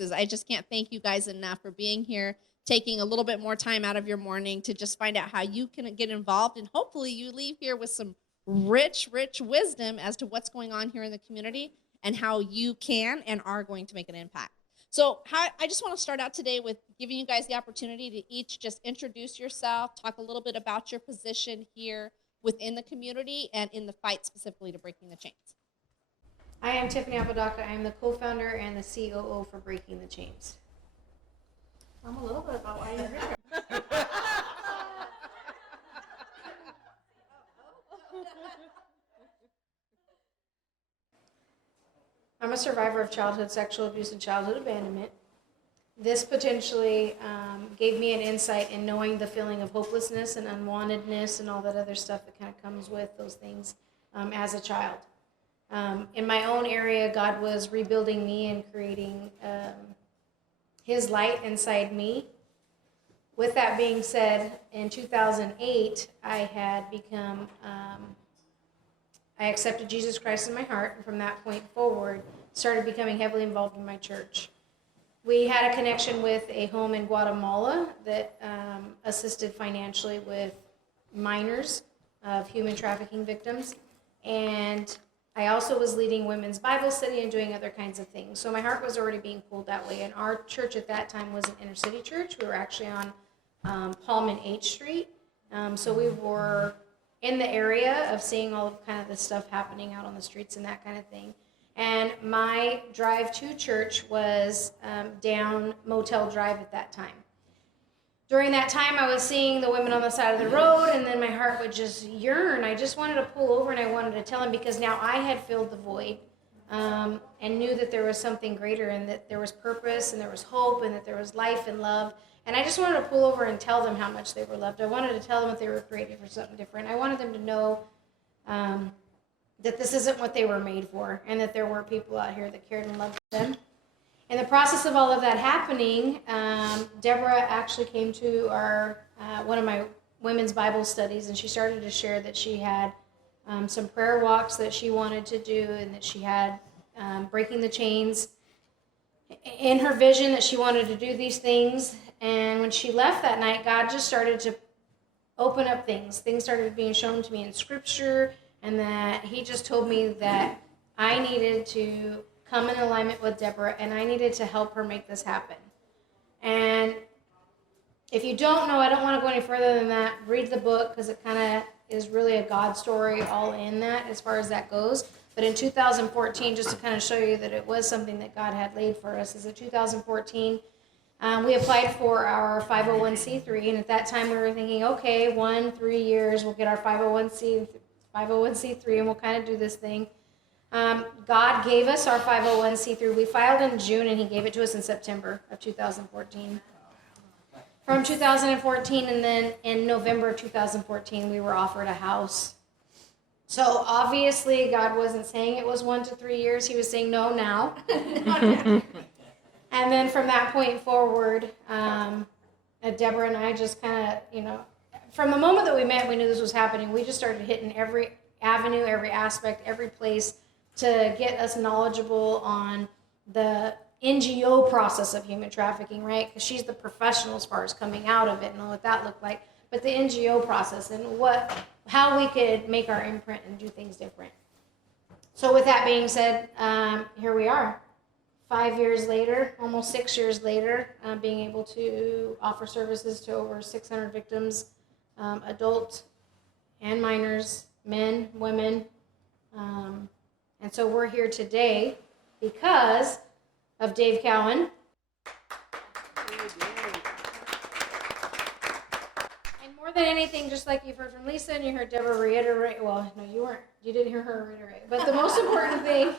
I just can't thank you guys enough for being here, taking a little bit more time out of your morning to just find out how you can get involved, and hopefully you leave here with some rich wisdom as to what's going on here in the community and how you can and are going to make an impact. So I just want to start out today with giving you guys the opportunity to each just introduce yourself, talk a little bit about your position here within the community and in the fight specifically to breaking the chains. I am Tiffany Apodaca. I am the co-founder and the COO for Breaking the Chains. Tell them a little bit about why you're here. I'm a survivor of childhood sexual abuse and childhood abandonment. This potentially gave me an insight in knowing the feeling of hopelessness and unwantedness and all that other stuff that kind of comes with those things as a child. In my own area, God was rebuilding me and creating His light inside me. With that being said, in 2008, I had become, I accepted Jesus Christ in my heart, and from that point forward, started becoming heavily involved in my church. We had a connection with a home in Guatemala that assisted financially with minors of human trafficking victims, and I also was leading women's Bible study and doing other kinds of things. So my heart was already being pulled that way. And our church at that time was an inner city church. We were actually on Palm and H Street. So we were in the area of seeing all of kind of the stuff happening out on the streets and that kind of thing. And my drive to church was down Motel Drive at that time. During that time, I was seeing the women on the side of the road, and then my heart would just yearn. I just wanted to pull over, and I wanted to tell them, because now I had filled the void and knew that there was something greater, and that there was purpose, and there was hope, and that there was life and love. And I just wanted to pull over and tell them how much they were loved. I wanted to tell them that they were created for something different. I wanted them to know that this isn't what they were made for, and that there were people out here that cared and loved them. In the process of all of that happening, Deborah actually came to our one of my women's Bible studies, and she started to share that she had some prayer walks that she wanted to do, and that she had breaking the chains in her vision, that she wanted to do these things. And when she left that night, God just started to open up things. Things started being shown to me in Scripture, and that He just told me that I needed to come in alignment with Deborah, and I needed to help her make this happen. And if you don't know, I don't want to go any further than that. Read the book, because it kind of is really a God story all in that as far as that goes. But in 2014, just to kind of show you that it was something that God had laid for us, is in 2014, we applied for our 501c3, and at that time we were thinking, okay, 3 years, we'll get our 501c3, and we'll kind of do this thing. God gave us our 501c3. We filed in June, and He gave it to us in September of 2014. From 2014, and then in November of 2014, we were offered a house. So obviously, God wasn't saying it was 1 to 3 years. He was saying, no, now. And then from that point forward, Deborah and I just kind of, from the moment that we met, we knew this was happening. We just started hitting every avenue, every aspect, every place to get us knowledgeable on the NGO process of human trafficking, right? Because she's the professional as far as coming out of it and what that looked like. But the NGO process and how we could make our imprint and do things different. So with that being said, here we are. 5 years later, almost 6 years later, being able to offer services to over 600 victims, adult and minors, men, women. And so we're here today because of Dave Cowan. And more than anything, just like you've heard from Lisa and you heard Deborah reiterate, well, no, you didn't hear her reiterate. But the most important thing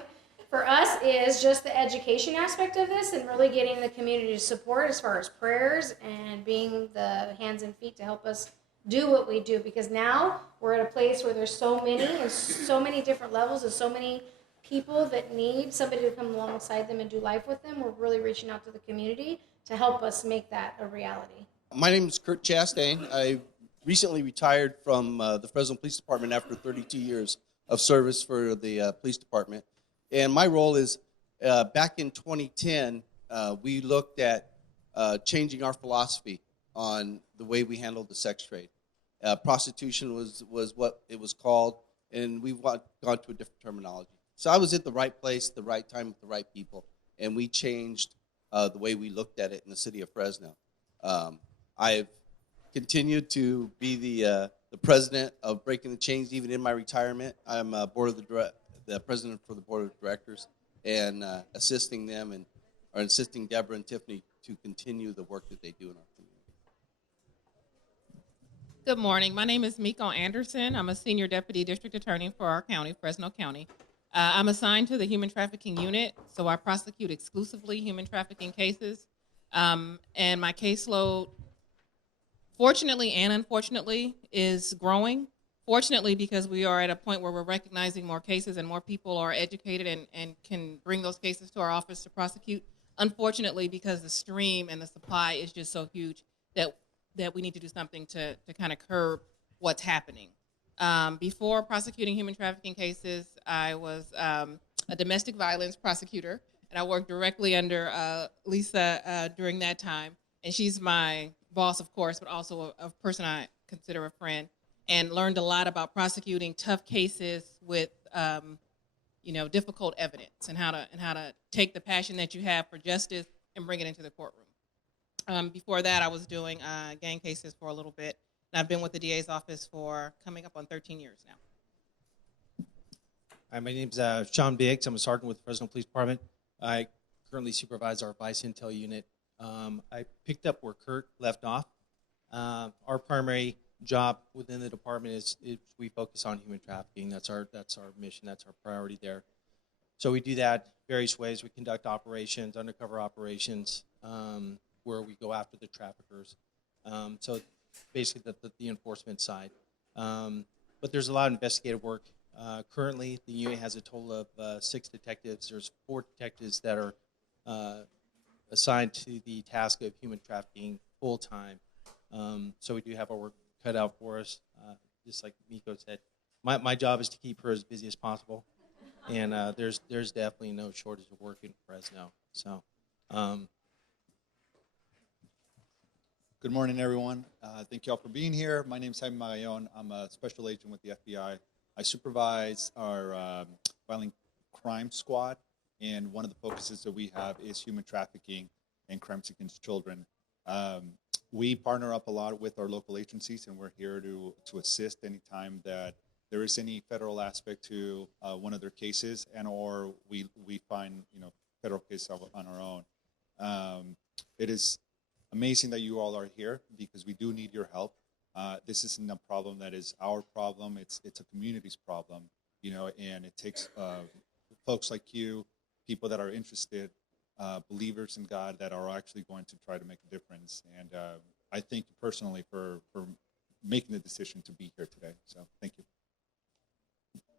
for us is just the education aspect of this, and really getting the community to support as far as prayers and being the hands and feet to help us do what we do. Because now we're at a place where there's so many different levels, and so many people that need somebody to come alongside them and do life with them. We're really reaching out to the community to help us make that a reality. My name is Kurt Chastain. I recently retired from the Fresno Police Department after 32 years of service for the police department. And my role is, back in 2010, we looked at changing our philosophy on the way we handled the sex trade. Prostitution was what it was called, and we've gone to a different terminology. So I was at the right place, the right time, with the right people, and we changed the way we looked at it in the city of Fresno. I've continued to be the president of Breaking the Chains, even in my retirement. I'm the president for the board of directors, and assisting them and assisting Deborah and Tiffany to continue the work that they do in our community. Good morning. My name is Miko Anderson. I'm a senior deputy district attorney for our county, Fresno County. I'm assigned to the human trafficking unit, so I prosecute exclusively human trafficking cases. And my caseload, fortunately and unfortunately, is growing. Fortunately, because we are at a point where we're recognizing more cases and more people are educated and can bring those cases to our office to prosecute. Unfortunately, because the stream and the supply is just so huge that we need to do something to kind of curb what's happening. Before prosecuting human trafficking cases, I was a domestic violence prosecutor, and I worked directly under Lisa during that time. And she's my boss, of course, but also a person I consider a friend, and learned a lot about prosecuting tough cases with difficult evidence and how to take the passion that you have for justice and bring it into the courtroom. Before that, I was doing gang cases for a little bit, and I've been with the DA's office for coming up on 13 years now. Hi, my name's Sean Biggs. I'm a sergeant with the Fresno Police Department. I currently supervise our Vice Intel unit. I picked up where Kurt left off. Our primary job within the department is we focus on human trafficking. That's our mission. That's our priority there. So we do that various ways. We conduct operations, undercover operations, where we go after the traffickers. So basically the enforcement side. But there's a lot of investigative work. Currently, the unit has a total of 6 detectives. There's 4 detectives that are assigned to the task of human trafficking full-time. So we do have our work cut out for us. Just like Miko said, my job is to keep her as busy as possible. And there's definitely no shortage of work in Fresno. So. Good morning, everyone. Thank you all for being here. My name is Jaime Magallon. I'm a special agent with the FBI. I supervise our violent crime squad, and one of the focuses that we have is human trafficking and crimes against children. We partner up a lot with our local agencies, and we're here to assist anytime that there is any federal aspect to one of their cases, and or we find federal cases on our own. It is amazing that you all are here because we do need your help. This isn't a problem that is our problem. It's a community's problem, and it takes folks like you, people that are interested, believers in God that are actually going to try to make a difference. And I thank you personally for making the decision to be here today. So thank you.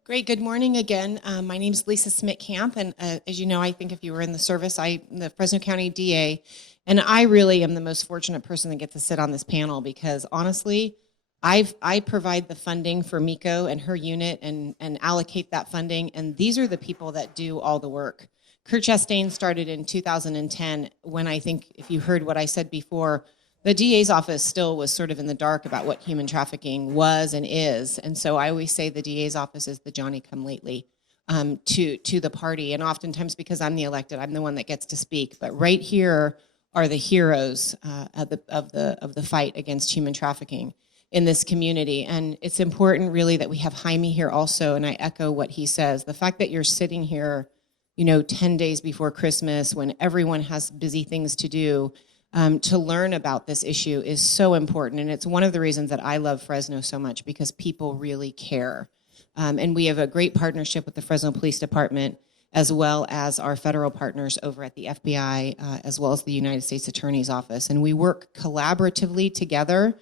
Great. Good morning again. My name is Lisa Smith-Camp, and as you know, I think if you were in the service, I'm the Fresno County DA, and I really am the most fortunate person that gets to sit on this panel because honestly, I provide the funding for Miko and her unit and allocate that funding, and these are the people that do all the work. Kurt Chastain started in 2010 when I think, if you heard what I said before, the DA's office still was sort of in the dark about what human trafficking was and is. And so I always say the DA's office is the Johnny-come-lately to the party. And oftentimes because I'm the elected, I'm the one that gets to speak. But right here are the heroes of the fight against human trafficking in this community. And it's important really that we have Jaime here also. And I echo what he says. The fact that you're sitting here, 10 days before Christmas when everyone has busy things to do, to learn about this issue is so important. And it's one of the reasons that I love Fresno so much because people really care. And we have a great partnership with the Fresno Police Department as well as our federal partners over at the FBI, as well as the United States Attorney's Office. And we work collaboratively together.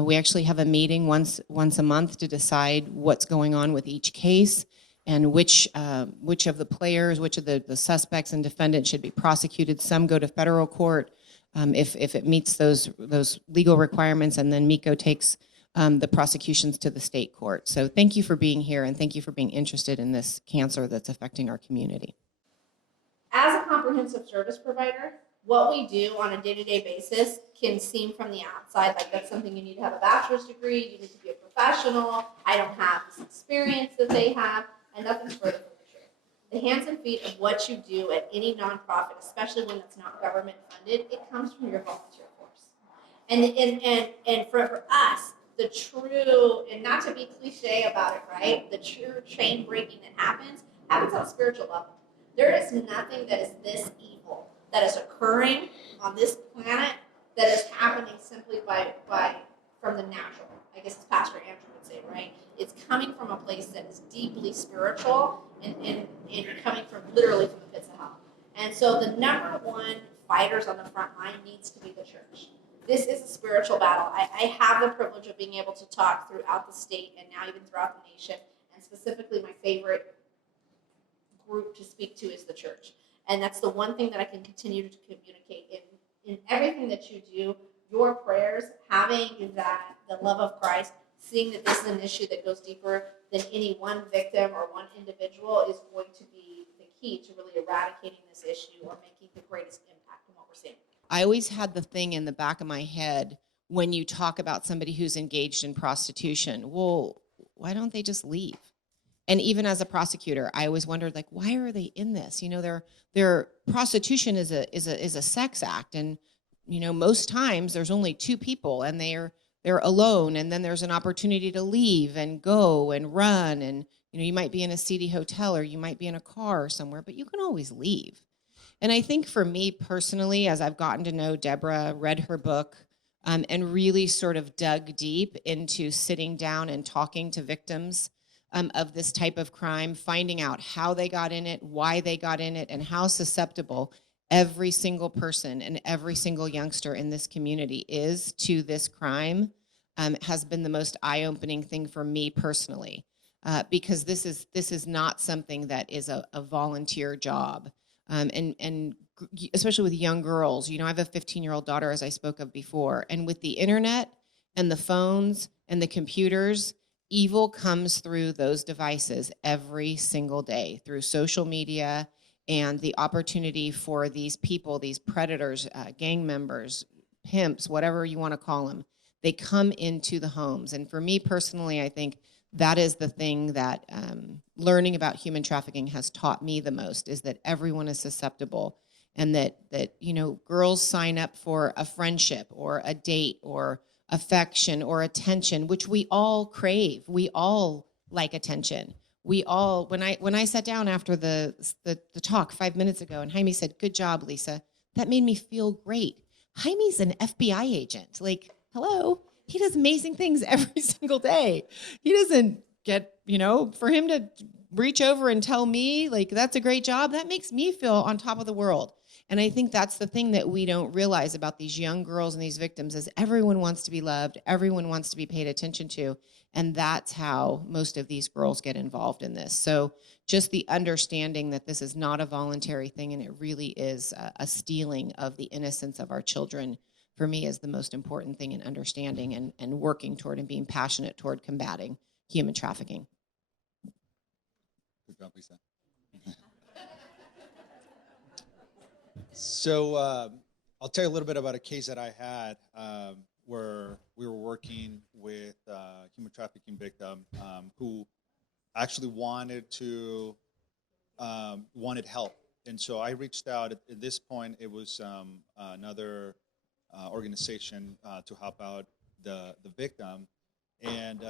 We actually have a meeting once a month to decide what's going on with each case and which of the players, which of the suspects and defendants should be prosecuted. Some go to federal court. If it meets those legal requirements, and then Miko takes the prosecutions to the state court. So thank you for being here, and thank you for being interested in this cancer that's affecting our community. As a comprehensive service provider, what we do on a day-to-day basis can seem from the outside like that's something you need to have a bachelor's degree, you need to be a professional, I don't have this experience that they have, and nothing's further from the truth. The hands and feet of what you do at any nonprofit, especially when it's not government funded, it comes from your volunteer force. And for us, the true, and not to be cliche about it, right? The true chain breaking that happens on a spiritual level. There is nothing that is this evil that is occurring on this planet that is happening simply from the natural. I guess as Pastor Andrew would say, right? It's coming from a place that is deeply spiritual and coming from literally from the pits of hell. And so the number one fighters on the front line needs to be the church. This is a spiritual battle. I have the privilege of being able to talk throughout the state and now even throughout the nation. And specifically, my favorite group to speak to is the church. And that's the one thing that I can continue to communicate in everything that you do. Your prayers, having the love of Christ, seeing that this is an issue that goes deeper than any one victim or one individual is going to be the key to really eradicating this issue or making the greatest impact on what we're seeing. I always had the thing in the back of my head when you talk about somebody who's engaged in prostitution. Well, why don't they just leave? And even as a prosecutor, I always wondered, like, why are they in this? You know, their prostitution is a sex act, and you know, most times there's only two people, and they're alone, and then there's an opportunity to leave and go and run, and you know, you might be in a seedy hotel or you might be in a car somewhere, but you can always leave. And I think for me personally, as I've gotten to know Deborah, read her book, and really sort of dug deep into sitting down and talking to victims of this type of crime, finding out how they got in it, why they got in it, and how susceptible every single person and every single youngster in this community is to this crime, has been the most eye-opening thing for me personally, because this is not something that is a volunteer job, and especially with young girls. You know, I have a 15-year-old daughter, as I spoke of before, and with the internet and the phones and the computers, evil comes through those devices every single day, through social media and the opportunity for these people, these predators, gang members, pimps, whatever you want to call them, they come into the homes. And for me personally, I think that is the thing that learning about human trafficking has taught me the most, is that everyone is susceptible, and that you know, girls sign up for a friendship or a date or affection or attention, which we all crave. We all like attention. We all, when I sat down after the talk 5 minutes ago, and Jaime said, "Good job, Lisa," that made me feel great. Jaime's an FBI agent. Like, hello, he does amazing things every single day. He doesn't get, you know, for him to reach over and tell me, like, that's a great job, that makes me feel on top of the world. And I think that's the thing that we don't realize about these young girls and these victims, is everyone wants to be loved, everyone wants to be paid attention to, and that's how most of these girls get involved in this. So just the understanding that this is not a voluntary thing, and it really is a stealing of the innocence of our children, for me, is the most important thing in understanding and working toward and being passionate toward combating human trafficking. Good job, Lisa. So I'll tell you a little bit about a case that I had where we were working with a human trafficking victim who actually wanted help. And so I reached out. At this point, it was another organization to help out the victim. And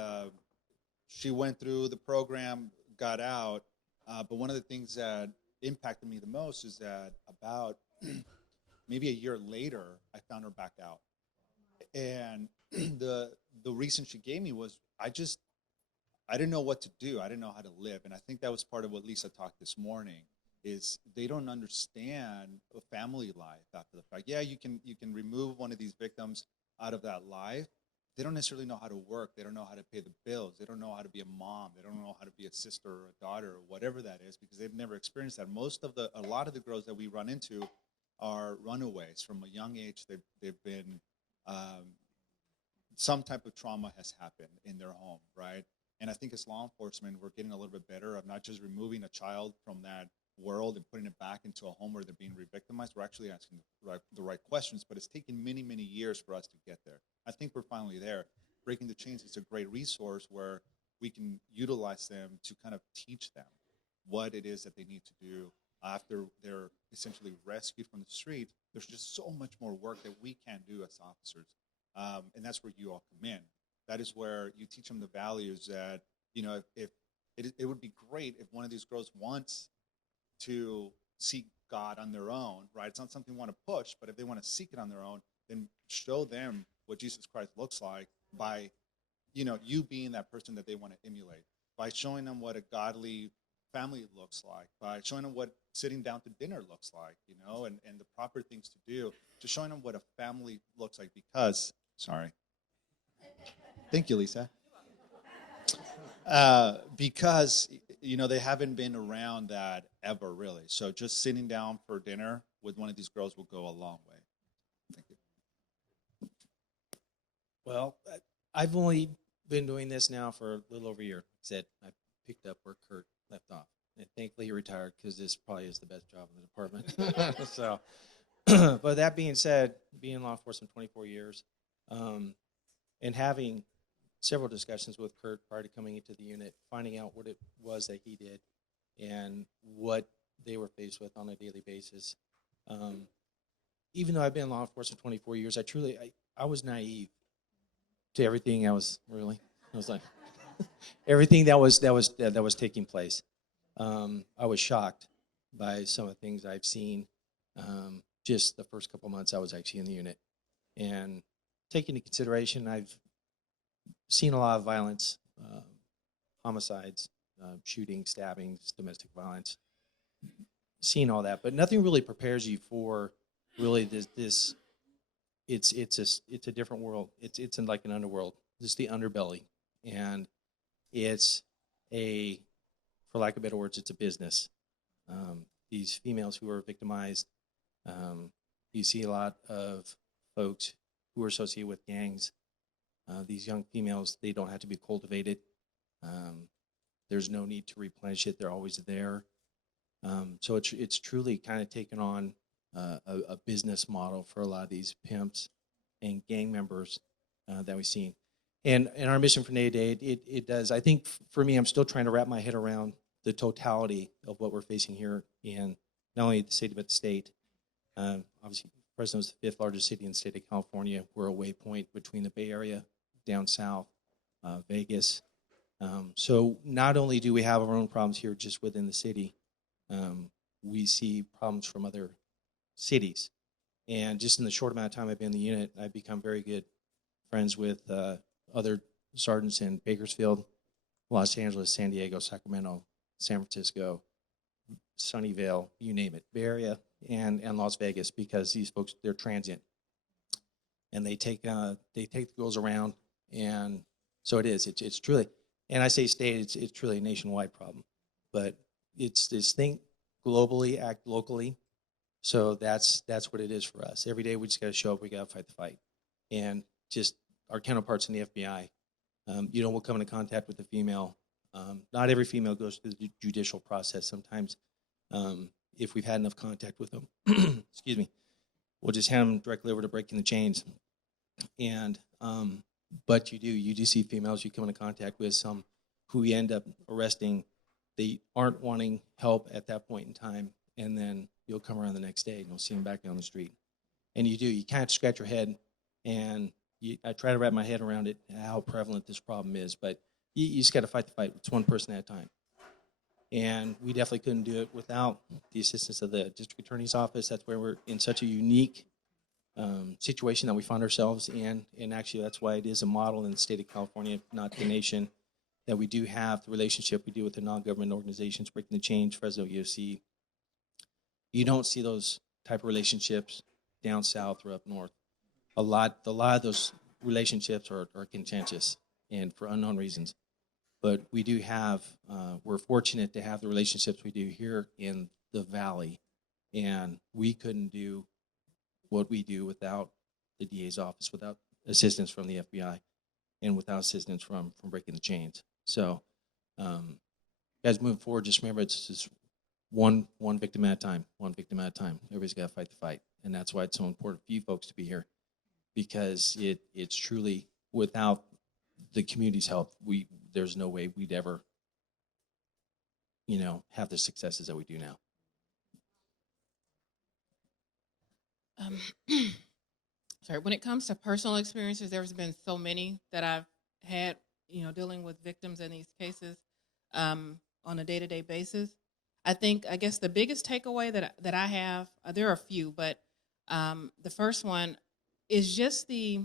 she went through the program, got out. But one of the things that impacted me the most is that about maybe a year later, I found her back out. And the reason she gave me was I didn't know what to do. I didn't know how to live. And I think that was part of what Lisa talked this morning, is they don't understand a family life after the fact. Yeah, you can remove one of these victims out of that life. They don't necessarily know how to work. They don't know how to pay the bills. They don't know how to be a mom. They don't know how to be a sister or a daughter or whatever that is, because they've never experienced that. A lot of the girls that we run into are runaways from a young age. They've been, some type of trauma has happened in their home, right? And I think as law enforcement, we're getting a little bit better of not just removing a child from that world and putting it back into a home where they're being re-victimized, we're actually asking the right questions, but it's taken many, many years for us to get there. I think we're finally there. Breaking the Chains is a great resource where we can utilize them to kind of teach them what it is that they need to do after they're essentially rescued from the street. There's just so much more work that we can't do as officers, and that's where you all come in. That is where you teach them the values that, if it would be great if one of these girls wants to seek God on their own, right? It's not something you want to push, but if they want to seek it on their own, then show them what Jesus Christ looks like by, you being that person that they want to emulate, by showing them what a godly family looks like, by showing them what sitting down to dinner looks like, and the proper things to do, just showing them what a family looks like because, sorry. Thank you, Lisa. Because they haven't been around that ever really. So just sitting down for dinner with one of these girls will go a long way. Thank you. Well, I've only been doing this now for a little over a year. Like I said, I picked up where Kurt left off. And thankfully he retired because this probably is the best job in the department. So, but that being said, being in law enforcement 24 years, and having several discussions with Kurt prior to coming into the unit, finding out what it was that he did and what they were faced with on a daily basis. Even though I've been in law enforcement 24 years, I was naive to everything I was like everything that was taking place. I was shocked by some of the things I've seen just the first couple months I was actually in the unit. And taking into consideration, I've seen a lot of violence, homicides, shootings, stabbings, domestic violence, seen all that, but nothing really prepares you for really this it's a different world. It's in like an underworld. It's the underbelly, and it's for lack of better words, it's a business. These females who are victimized, you see a lot of folks who are associated with gangs. These young females, they don't have to be cultivated. There's no need to replenish it. They're always there. So it's truly kind of taken on a business model for a lot of these pimps and gang members that we've seen. And our mission from day to day, it does. I think for me, I'm still trying to wrap my head around the totality of what we're facing here in not only the city, but the state. Obviously, Fresno's the 5th largest city in the state of California. We're a waypoint between the Bay Area, down south, Vegas. So not only do we have our own problems here just within the city, we see problems from other cities. And just in the short amount of time I've been in the unit, I've become very good friends with other sergeants in Bakersfield, Los Angeles, San Diego, Sacramento, San Francisco, Sunnyvale, you name it, Bay Area, and Las Vegas, because these folks, they're transient. And they take the girls around, and so it's truly, and I say state, it's truly a nationwide problem. But it's this think globally, act locally. So that's what it is for us. Every day we just got to show up, we got to fight the fight. And just our counterparts in the FBI, we'll come into contact with a female. Not every female goes through the judicial process. Sometimes, if we've had enough contact with them, excuse me, we'll just hand them directly over to Breaking the Chains. And but you do see females you come into contact with, some who we end up arresting. They aren't wanting help at that point in time, and then you'll come around the next day and you'll see them back down the street. And you kind of scratch your head, and I try to wrap my head around it, how prevalent this problem is, but you just got to fight the fight. It's one person at a time. And we definitely couldn't do it without the assistance of the district attorney's office. That's where we're in such a unique situation that we find ourselves in. And actually, that's why it is a model in the state of California, not the nation, that we do have the relationship we do with the non-government organizations, Breaking the Chains, Fresno EOC. You don't see those type of relationships down south or up north. A lot of those relationships are contentious and for unknown reasons. But we do have, we're fortunate to have the relationships we do here in the Valley. And we couldn't do what we do without the DA's office, without assistance from the FBI, and without assistance from Breaking the Chains. So, guys, moving forward, just remember it's one victim at a time, one victim at a time. Everybody's got to fight the fight, and that's why it's so important for you folks to be here, because it's truly, without the community's help, there's no way we'd ever, have the successes that we do now. Sorry, when it comes to personal experiences, there's been so many that I've had, dealing with victims in these cases on a day-to-day basis. I guess the biggest takeaway that I have, there are a few, but the first one is just the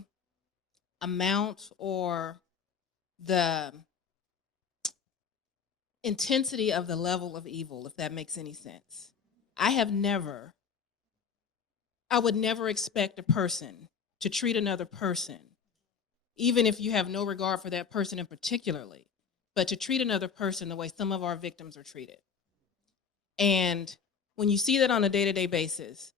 amount or the intensity of the level of evil, if that makes any sense. I would never expect a person to treat another person, even if you have no regard for that person in particularly, but to treat another person the way some of our victims are treated. And when you see that on a day-to-day basis,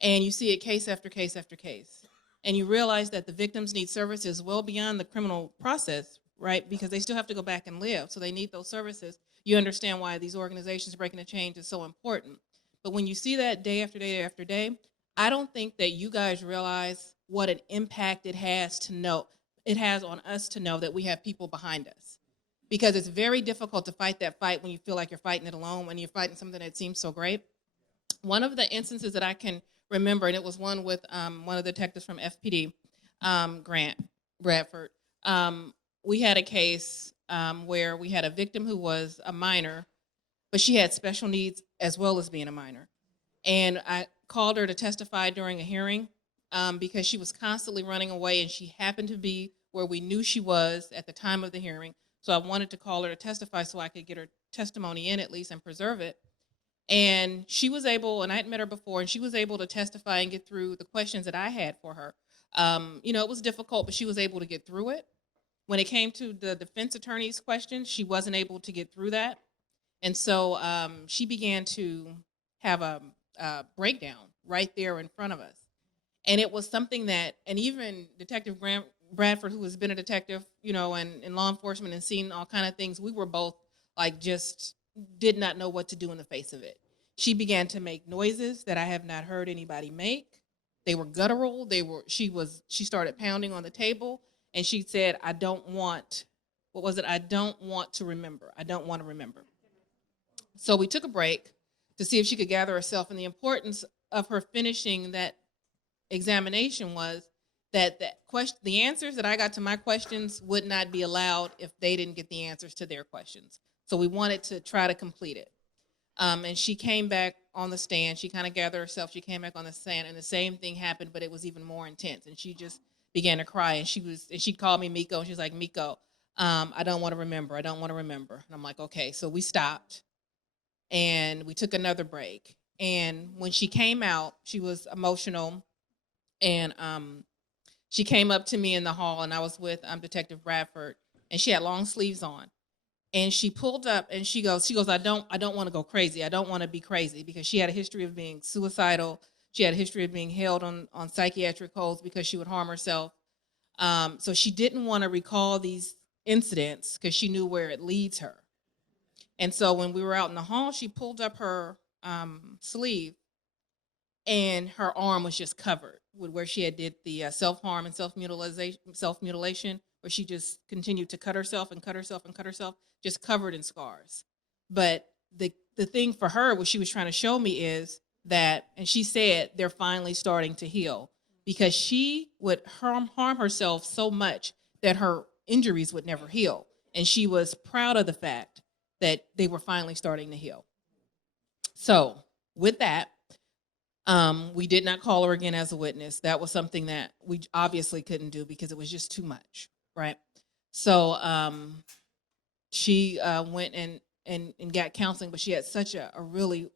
and you see it case after case after case, and you realize that the victims need services well beyond the criminal process, right? Because they still have to go back and live, so they need those services. You understand why these organizations breaking the change is so important. But when you see that day after day after day, I don't think that you guys realize what an impact it has on us to know that we have people behind us. Because it's very difficult to fight that fight when you feel like you're fighting it alone, when you're fighting something that seems so great. One of the instances that I can remember, and it was one with one of the detectives from FPD, Grant Bradford. We had a case where we had a victim who was a minor, but she had special needs as well as being a minor. And I called her to testify during a hearing because she was constantly running away, and she happened to be where we knew she was at the time of the hearing. So I wanted to call her to testify so I could get her testimony in at least and preserve it. And she was able, and I had met her before, and she was able to testify and get through the questions that I had for her. It was difficult, but she was able to get through it. When it came to the defense attorney's questions, she wasn't able to get through that. And so she began to have a breakdown right there in front of us. And it was something that, and even Detective Bradford, who has been a detective, and in law enforcement and seen all kind of things, we were both just did not know what to do in the face of it. She began to make noises that I have not heard anybody make. They were guttural. She started pounding on the table, and she said, I don't want to remember. I don't want to remember. So we took a break to see if she could gather herself, and the importance of her finishing that examination was that the answers that I got to my questions would not be allowed if they didn't get the answers to their questions. So we wanted to try to complete it. And she came back on the stand. She kind of gathered herself. She came back on the stand, and the same thing happened, but it was even more intense. And she just began to cry, and she called me Miko, and she's like, Miko, I don't want to remember. I don't want to remember. And I'm like, okay. So we stopped, and we took another break. And when she came out, she was emotional, and she came up to me in the hall, and I was with Detective Bradford, and she had long sleeves on. And she pulled up, and she goes, I don't want to go crazy. I don't want to be crazy, because she had a history of being suicidal. She had a history of being held on psychiatric holds because she would harm herself. So she didn't want to recall these incidents because she knew where it leads her. And so when we were out in the hall, she pulled up her sleeve, and her arm was just covered with where she had did the self-harm and self-mutilation, where she just continued to cut herself and cut herself and cut herself, just covered in scars. But the thing for her, what she was trying to show me is that, and she said, they're finally starting to heal, because she would harm herself so much that her injuries would never heal. And she was proud of the fact that they were finally starting to heal. So with that, we did not call her again as a witness. That was something that we obviously couldn't do because it was just too much, right? So she went and got counseling, but she had such a really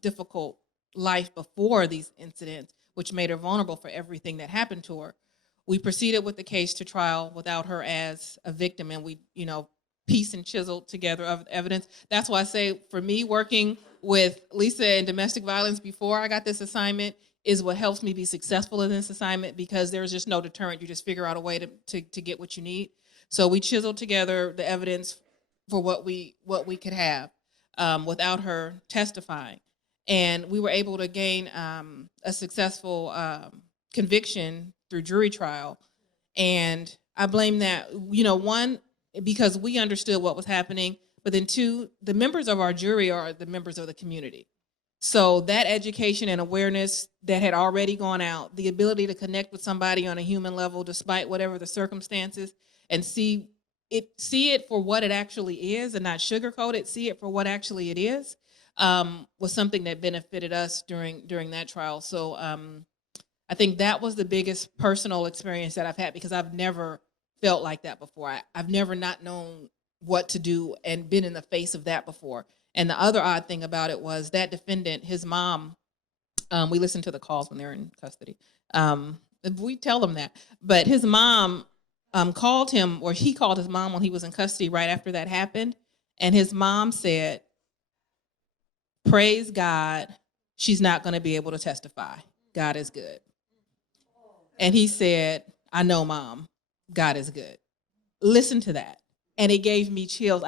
difficult life before these incidents, which made her vulnerable for everything that happened to her. We proceeded with the case to trial without her as a victim, and we, pieced and chiseled together evidence. That's why I say, for me, working with Lisa in domestic violence before I got this assignment is what helps me be successful in this assignment, because there's just no deterrent. You just figure out a way to get what you need. So we chiseled together the evidence for what we could have. without her testifying. And we were able to gain a successful conviction through jury trial. And I blame that, one, because we understood what was happening, but then two, the members of our jury are the members of the community. So that education and awareness that had already gone out, the ability to connect with somebody on a human level, despite whatever the circumstances, and see it for what it actually is and not sugarcoat it, see it for what actually it is, was something that benefited us during that trial. So I think that was the biggest personal experience that I've had, because I've never felt like that before. I've never not known what to do and been in the face of that before. And the other odd thing about it was that defendant, his mom, we listen to the calls when they're in custody. We tell them that. But his mom called him, or he called his mom when he was in custody right after that happened. And his mom said, "Praise God, she's not going to be able to testify. God is good." And he said, "I know, Mom, God is good." Listen to that. And it gave me chills.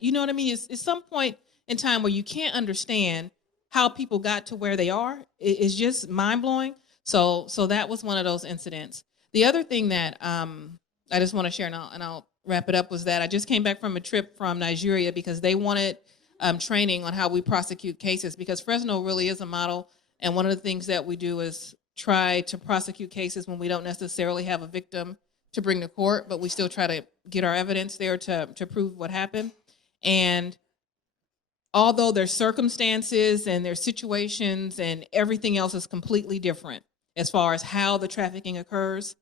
You know what I mean? It's some point in time where you can't understand how people got to where they are. It's just mind-blowing. So that was one of those incidents. The other thing that I just want to share, and I'll wrap it up, was that I just came back from a trip from Nigeria because they wanted training on how we prosecute cases, because Fresno really is a model. And one of the things that we do is try to prosecute cases when we don't necessarily have a victim to bring to court, but we still try to get our evidence there to prove what happened. And although their circumstances and their situations and everything else is completely different as far as how the trafficking occurs,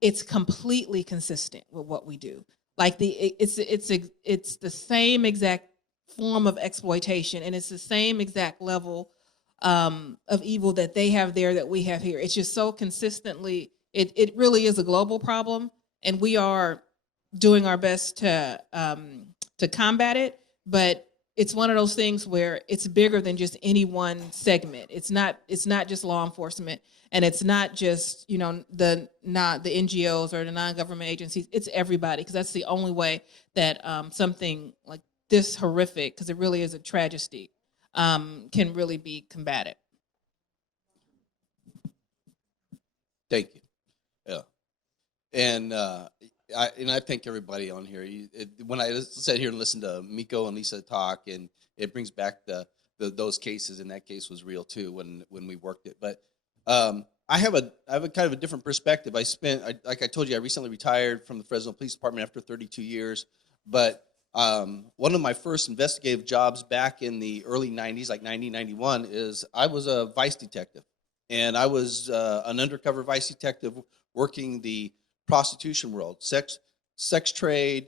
it's completely consistent with what we do. Like it's the same exact form of exploitation, and it's the same exact level of evil that they have there that we have here. It's just so consistently, it really is a global problem, and we are doing our best to combat it. But it's one of those things where it's bigger than just any one segment. It's not just law enforcement, and it's not just the NGOs or the non-government agencies. It's everybody, because that's the only way that something like this horrific, because it really is a tragedy, can really be combated. Thank you. Yeah, and I thank everybody on here. When I sat here and listened to Miko and Lisa talk, and it brings back those cases, and that case was real too when we worked it. But I have a kind of a different perspective. Like I told you, I recently retired from the Fresno Police Department after 32 years. But one of my first investigative jobs back in the early 90s, like 90, 91, is I was a vice detective. And I was an undercover vice detective working the prostitution world, sex trade,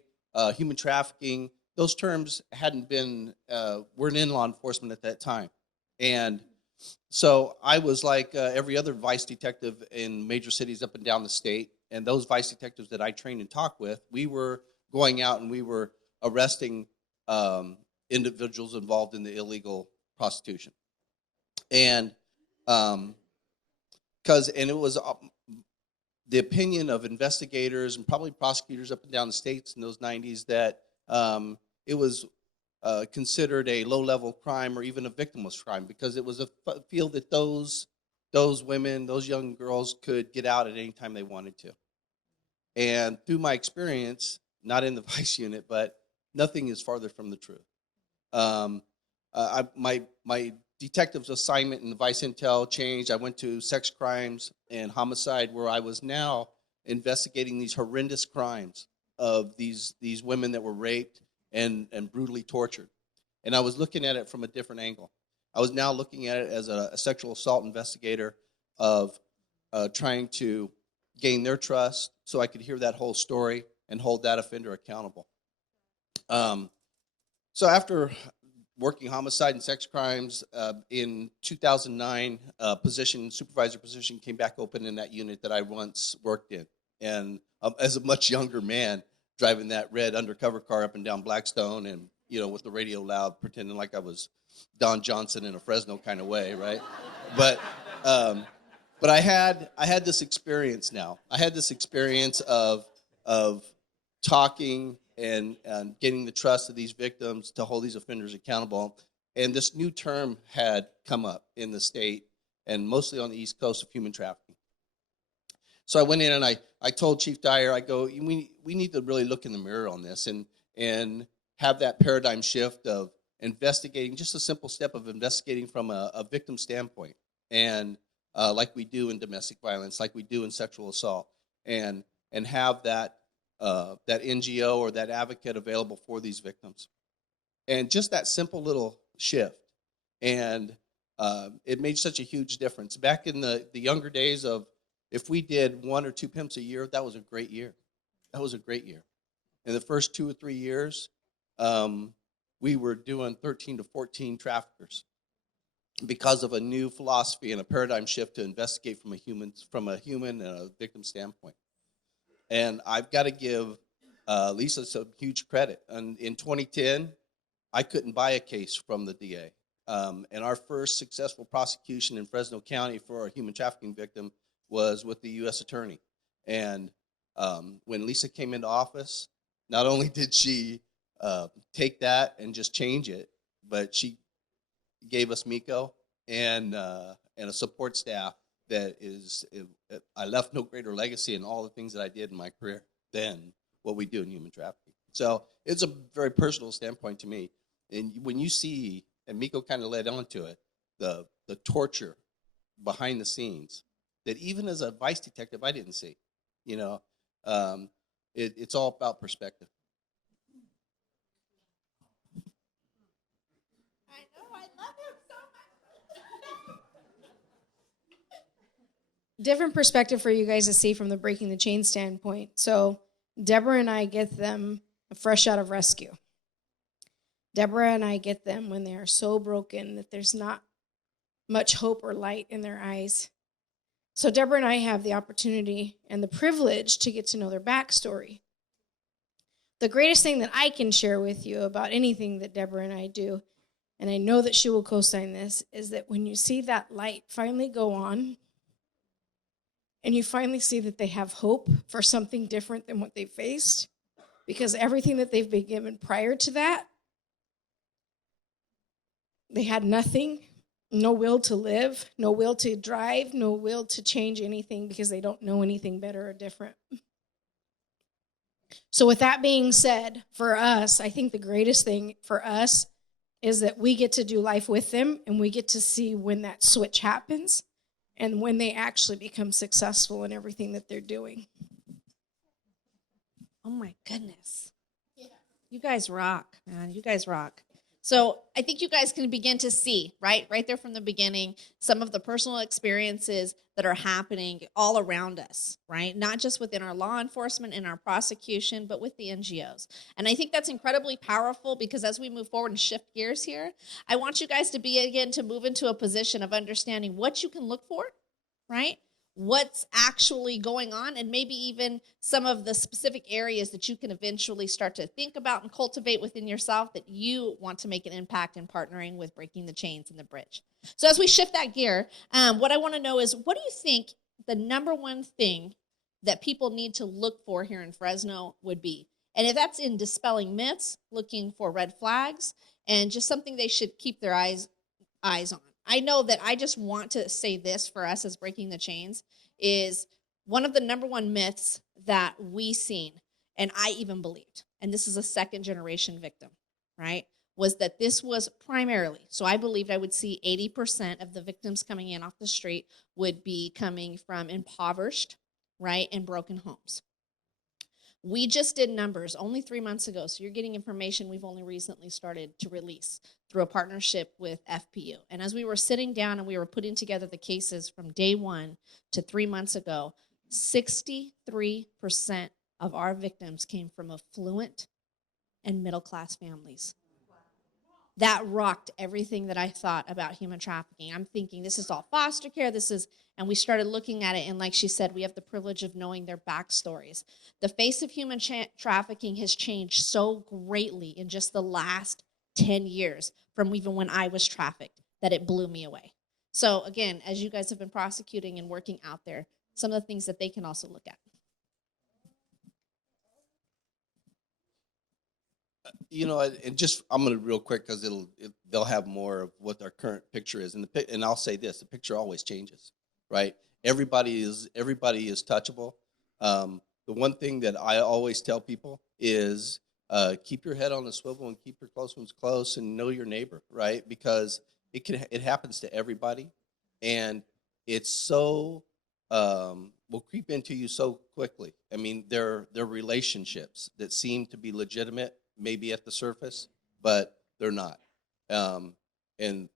human trafficking. Those terms weren't in law enforcement at that time. And so I was like every other vice detective in major cities up and down the state. And those vice detectives that I trained and talked with, we were going out and we were arresting individuals involved in the illegal prostitution. And it was the opinion of investigators and probably prosecutors up and down the states in those 90s that it was considered a low-level crime or even a victimless crime, because it was a field that those women, those young girls could get out at any time they wanted to. And through my experience, not in the vice unit, but nothing is farther from the truth. My detective's assignment in the Vice Intel changed. I went to sex crimes and homicide, where I was now investigating these horrendous crimes of these women that were raped and brutally tortured. And I was looking at it from a different angle. I was now looking at it as a sexual assault investigator of trying to gain their trust so I could hear that whole story and hold that offender accountable. So after working homicide and sex crimes, in 2009, supervisor position came back open in that unit that I once worked in. And as a much younger man, driving that red undercover car up and down Blackstone, and with the radio loud, pretending like I was Don Johnson in a Fresno kind of way, right? But I had this experience now. I had this experience of talking and getting the trust of these victims to hold these offenders accountable. And this new term had come up in the state, and mostly on the East Coast, of human trafficking. So I went in and I told Chief Dyer, I go, we need to really look in the mirror on this and have that paradigm shift of investigating, just a simple step of investigating from a victim standpoint, and like we do in domestic violence, like we do in sexual assault, and have that NGO or that advocate available for these victims. And just that simple little shift. And it made such a huge difference. Back in the younger days of, if we did 1 or 2 pimps a year, that was a great year. That was a great year. In the first 2 or 3 years, we were doing 13 to 14 traffickers because of a new philosophy and a paradigm shift to investigate from a human and a victim standpoint. And I've got to give Lisa some huge credit. And in 2010, I couldn't buy a case from the DA. And our first successful prosecution in Fresno County for a human trafficking victim was with the U.S. attorney. And when Lisa came into office, not only did she take that and just change it, but she gave us Miko and a support staff that I left no greater legacy in all the things that I did in my career than what we do in human trafficking. So it's a very personal standpoint to me. And when you see, and Miko kind of led on to it, the torture behind the scenes that even as a vice detective I didn't see, it's all about perspective. I know, I love him so much. Different perspective for you guys to see from the breaking the chain standpoint. So Deborah and I get them fresh out of rescue. Deborah and I get them when they are so broken that there's not much hope or light in their eyes. So Deborah and I have the opportunity and the privilege to get to know their backstory. The greatest thing that I can share with you about anything that Deborah and I do, and I know that she will co-sign this, is that when you see that light finally go on, and you finally see that they have hope for something different than what they faced, because everything that they've been given prior to that, they had nothing, no will to live, no will to drive, no will to change anything because they don't know anything better or different. So with that being said, for us, I think the greatest thing for us is that we get to do life with them, and we get to see when that switch happens and when they actually become successful in everything that they're doing. Oh my goodness. You guys rock, man. You guys rock. So I think you guys can begin to see, right there from the beginning, some of the personal experiences that are happening all around us, right? Not just within our law enforcement and our prosecution, but with the NGOs. And I think that's incredibly powerful, because as we move forward and shift gears here, I want you guys to begin to move into a position of understanding what you can look for, right? What's actually going on, and maybe even some of the specific areas that you can eventually start to think about and cultivate within yourself that you want to make an impact in partnering with Breaking the Chains and the Bridge. So as we shift that gear, what I want to know is, what do you think the number one thing that people need to look for here in Fresno would be? And if that's in dispelling myths, looking for red flags, and just something they should keep their eyes on. I know that I just want to say this for us as Breaking the Chains is one of the number one myths that we seen, and I even believed, and this is a second generation victim, right, was that this was primarily, so I believed I would see 80% of the victims coming in off the street would be coming from impoverished, right, and broken homes. We just did numbers only 3 months ago, so you're getting information we've only recently started to release through a partnership with FPU. And as we were sitting down and we were putting together the cases from day 1 to 3 months ago, 63% of our victims came from affluent and middle-class families. That rocked everything that I thought about human trafficking. I'm thinking, this is all foster care, and we started looking at it, and like she said, we have the privilege of knowing their backstories. The face of human trafficking has changed so greatly in just the last 10 years from even when I was trafficked that it blew me away. So again, as you guys have been prosecuting and working out there, some of the things that they can also look at. And just I'm gonna real quick because they'll have more of what our current picture is, and I'll say this: the picture always changes, right? Everybody is touchable. The one thing that I always tell people is keep your head on the swivel and keep your close ones close, and know your neighbor, right? Because it happens to everybody, and it's so will creep into you so quickly. I mean, they're relationships that seem to be legitimate, maybe at the surface, but they're not. And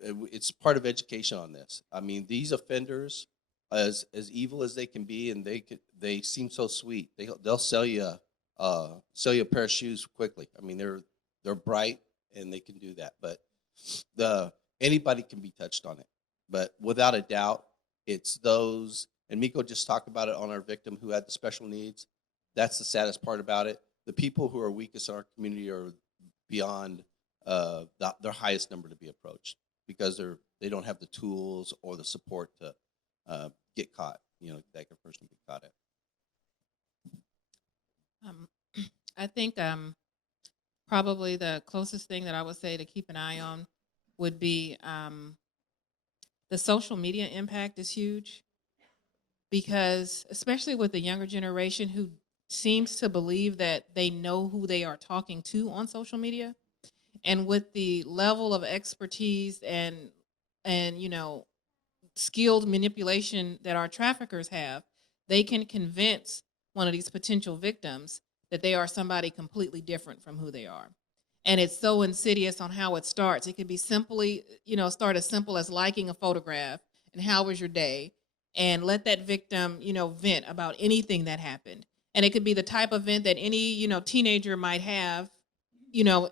it's part of education on this. I mean, these offenders, as evil as they can be, and they seem so sweet. They'll sell you a pair of shoes quickly. I mean, they're bright and they can do that. But anybody can be touched on it. But without a doubt, it's those, and Miko just talked about it on our victim who had the special needs. That's the saddest part about it. The people who are weakest in our community are beyond their highest number to be approached because they don't have the tools or the support to get caught. That person get caught at. I think probably the closest thing that I would say to keep an eye on would be the social media impact is huge, because especially with the younger generation who seems to believe that they know who they are talking to on social media, and with the level of expertise and skilled manipulation that our traffickers have, they can convince one of these potential victims that they are somebody completely different from who they are. And it's so insidious on how it starts. It could be simply, start as simple as liking a photograph and how was your day, and let that victim, vent about anything that happened. And it could be the type of vent that any, teenager might have,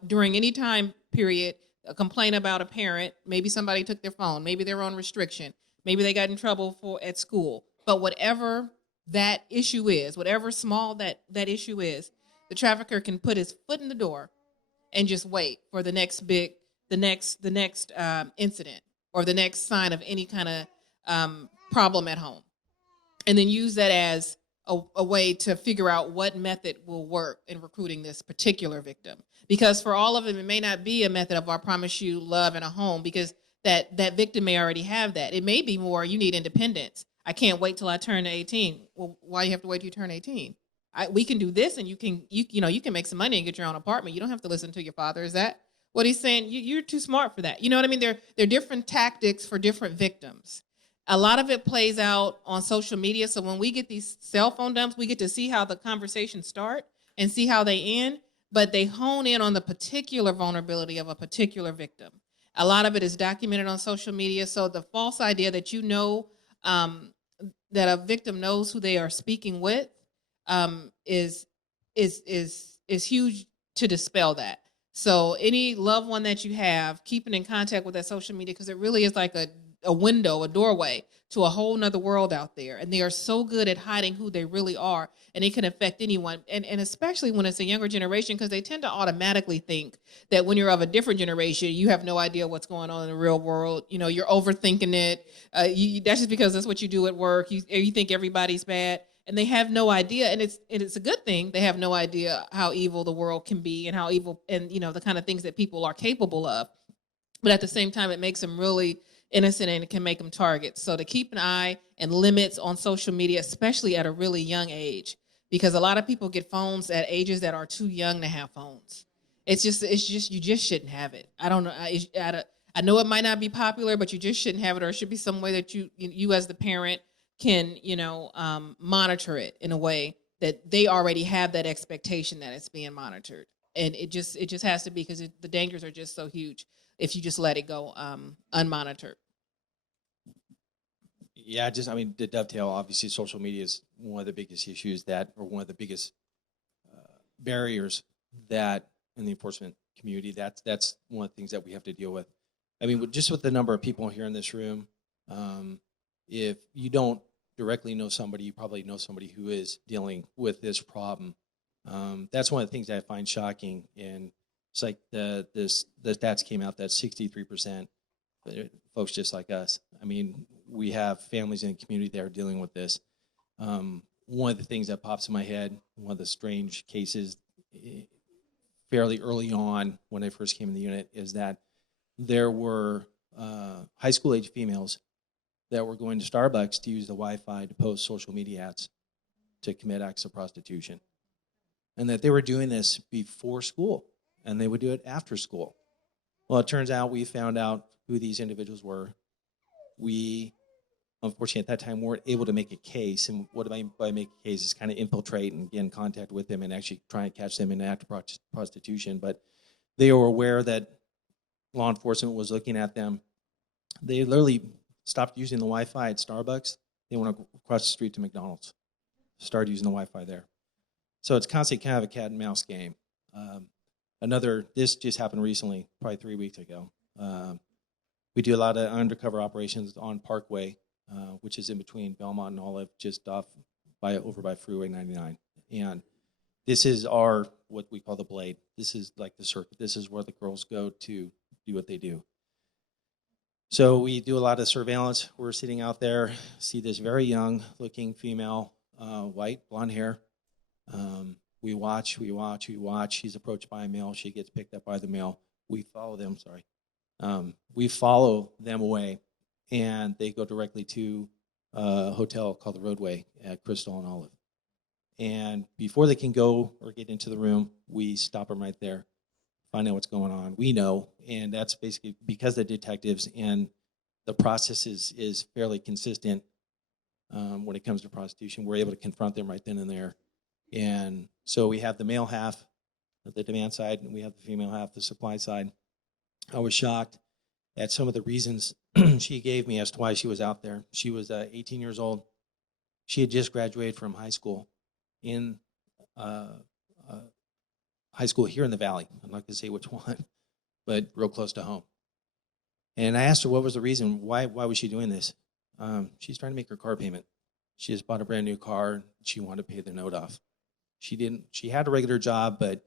during any time period, a complaint about a parent, maybe somebody took their phone, maybe they're on restriction, maybe they got in trouble at school. But whatever that issue is, whatever small that issue is, the trafficker can put his foot in the door and just wait for the next incident or the next sign of any kind of problem at home, and then use that as a way to figure out what method will work in recruiting this particular victim. Because for all of them, it may not be a method of, I promise you love in a home, because that victim may already have that. It may be more, you need independence. I can't wait till I turn 18. Well, why do you have to wait till you turn 18? We can do this, and you can make some money and get your own apartment. You don't have to listen to your father. Is that what he's saying? You're too smart for that. You know what I mean? They're different tactics for different victims. A lot of it plays out on social media. So when we get these cell phone dumps, we get to see how the conversations start and see how they end, but they hone in on the particular vulnerability of a particular victim. A lot of it is documented on social media. So the false idea that that a victim knows who they are speaking with is huge to dispel that. So any loved one that you have, keeping in contact with that social media, because it really is like a window, a doorway to a whole nother world out there. And they are so good at hiding who they really are, and it can affect anyone. And especially when it's a younger generation, because they tend to automatically think that when you're of a different generation, you have no idea what's going on in the real world. You're overthinking it. That's just because that's what you do at work. You think everybody's bad, and they have no idea. And it's a good thing. They have no idea how evil the world can be, and how evil, and the kind of things that people are capable of. But at the same time, it makes them really innocent, and it can make them targets. So to keep an eye and limits on social media, especially at a really young age, because a lot of people get phones at ages that are too young to have phones. It's just you just shouldn't have it. I don't know. I know it might not be popular, but you just shouldn't have it, or it should be some way that you as the parent can monitor it in a way that they already have that expectation that it's being monitored. And it just has to be, because the dangers are just so huge if you just let it go unmonitored. Yeah, to dovetail, obviously social media is one of the biggest issues or one of the biggest barriers that in the enforcement community, that's one of the things that we have to deal with. I mean, just with the number of people here in this room, if you don't directly know somebody, you probably know somebody who is dealing with this problem. That's one of the things that I find shocking. And it's like the stats came out that 63% folks just like us. I mean, we have families in the community that are dealing with this. One of the things that pops in my head, one of the strange cases fairly early on when I first came in the unit is that there were high school age females that were going to Starbucks to use the Wi-Fi to post social media ads to commit acts of prostitution. And that they were doing this before school, and they would do it after school. Well, it turns out we found out who these individuals were. We, unfortunately, at that time weren't able to make a case. And what I mean by make a case is kind of infiltrate and get in contact with them and actually try and catch them in an act of prostitution. But they were aware that law enforcement was looking at them. They literally stopped using the Wi-Fi at Starbucks. They went across the street to McDonald's, started using the Wi-Fi there. So it's constantly kind of a cat and mouse game. This just happened recently, probably 3 weeks ago. We do a lot of undercover operations on Parkway, which is in between Belmont and Olive, just over by Freeway 99. And this is what we call the Blade. This is like the circuit. This is where the girls go to do what they do. So we do a lot of surveillance. We're sitting out there, see this very young looking female, white, blonde hair. We watch. She's approached by a male. She gets picked up by the male. We follow them, we follow them away, and they go directly to a hotel called the Roadway at Crystal and Olive. And before they can go or get into the room, we stop them right there, find out what's going on. We know, and that's basically because the detectives and the process is fairly consistent when it comes to prostitution. We're able to confront them right then and there. And so we have the male half, the demand side, and we have the female half, the supply side. I was shocked at some of the reasons she gave me as to why she was out there. She was 18 years old. She had just graduated from high school in high school here in the Valley. I'm not going to say which one, but real close to home. And I asked her what was the reason. Why was she doing this? She's trying to make her car payment. She just bought a brand new car. She wanted to pay the note off. She had a regular job, but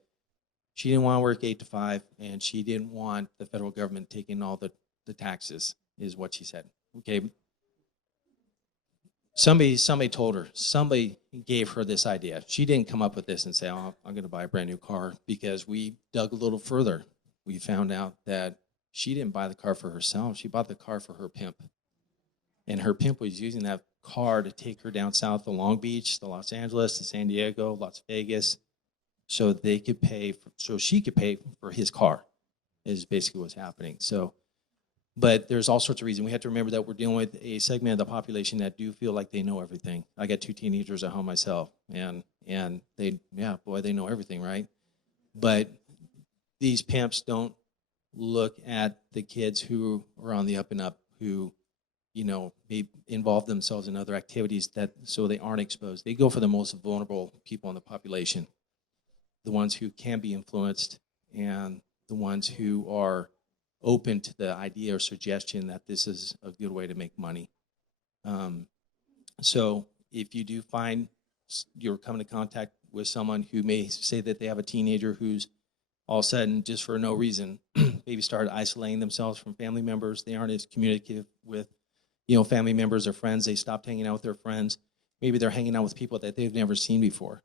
she didn't want to work 8 to 5, and she didn't want the federal government taking all the taxes, is what she said. Okay. Somebody told her, somebody gave her this idea. She didn't come up with this and say, oh, I'm going to buy a brand new car, because we dug a little further. We found out that she didn't buy the car for herself. She bought the car for her pimp. And her pimp was using that car to take her down south to Long Beach, to Los Angeles, to San Diego, Las Vegas, so she could pay for his car, is basically what's happening. So, but there's all sorts of reasons. We have to remember that we're dealing with a segment of the population that do feel like they know everything. I got 2 teenagers at home myself, and they know everything, right? But these pimps don't look at the kids who are on the up and up, who may involve themselves in other activities so they aren't exposed. They go for the most vulnerable people in the population, the ones who can be influenced, and the ones who are open to the idea or suggestion that this is a good way to make money. So if you do find you're coming in contact with someone who may say that they have a teenager who's all of a sudden, just for no reason, maybe started isolating themselves from family members, they aren't as communicative with family members or friends, they stopped hanging out with their friends, maybe they're hanging out with people that they've never seen before.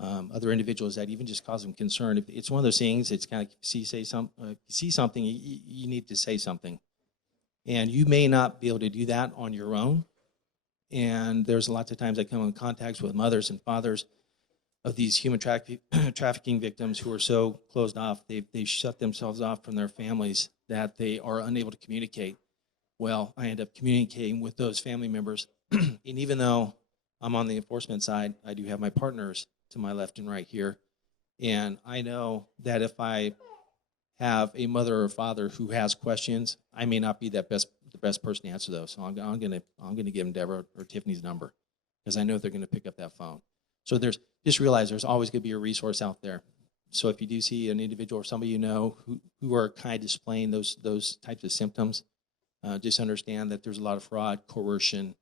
Other individuals that even just cause them concern. It's one of those things, it's kind of, see something, you need to say something. And you may not be able to do that on your own. And there's lots of times I come in contact with mothers and fathers of these human trafficking victims who are so closed off, they shut themselves off from their families that they are unable to communicate. Well, I end up communicating with those family members. And even though I'm on the enforcement side, I do have my partners to my left and right here. And I know that if I have a mother or father who has questions, I may not be the best person to answer those. So I'm gonna give them Deborah or Tiffany's number, because I know they're gonna pick up that phone. So just realize there's always gonna be a resource out there. So if you do see an individual or somebody who are kind of displaying those types of symptoms, just understand that there's a lot of fraud, coercion,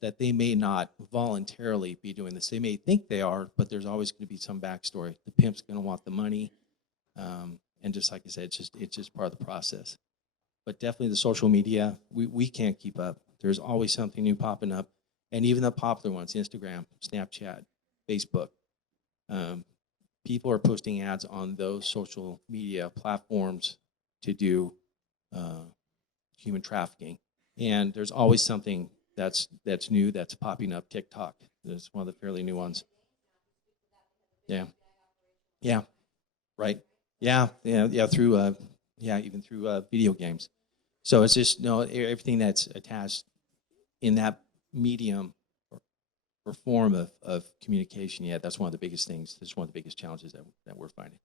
that they may not voluntarily be doing this. They may think they are, but there's always going to be some backstory. The pimp's going to want the money, and just like I said, it's just part of the process. But definitely the social media, we can't keep up. There's always something new popping up, and even the popular ones: Instagram, Snapchat, Facebook. people are posting ads on those social media platforms to do human trafficking. And there's always something that's new that's popping up. TikTok is one of the fairly new ones. Yeah. Yeah. Right. Yeah. Through even through video games. So it's just everything that's attached in that medium or form of communication. Yeah, that's one of the biggest things. That's one of the biggest challenges that we're finding.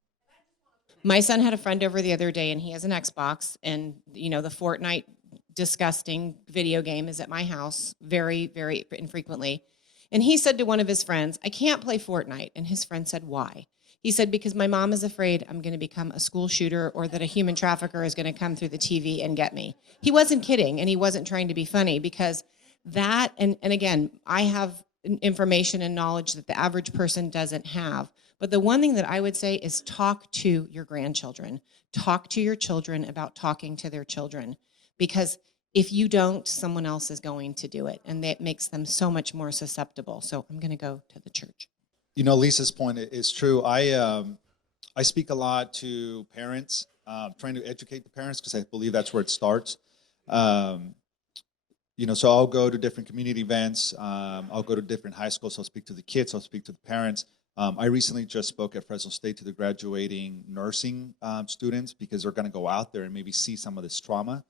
My son had a friend over the other day, and he has an Xbox, and the Fortnite disgusting video game is at my house very, very infrequently. And he said to one of his friends, "I can't play Fortnite." And his friend said, "Why?" He said, "Because my mom is afraid I'm going to become a school shooter or that a human trafficker is going to come through the TV and get me." He wasn't kidding, and he wasn't trying to be funny, because that, and again, I have information and knowledge that the average person doesn't have. But the one thing that I would say is talk to your grandchildren. Talk to your children about talking to their children. Because if you don't, someone else is going to do it. And that makes them so much more susceptible. So I'm going to go to the church. Lisa's point is true. I speak a lot to parents, trying to educate the parents, because I believe that's where it starts. So I'll go to different community events. I'll go to different high schools. I'll speak to the kids. I'll speak to the parents. I recently just spoke at Fresno State to the graduating nursing students, because they're going to go out there and maybe see some of this trauma.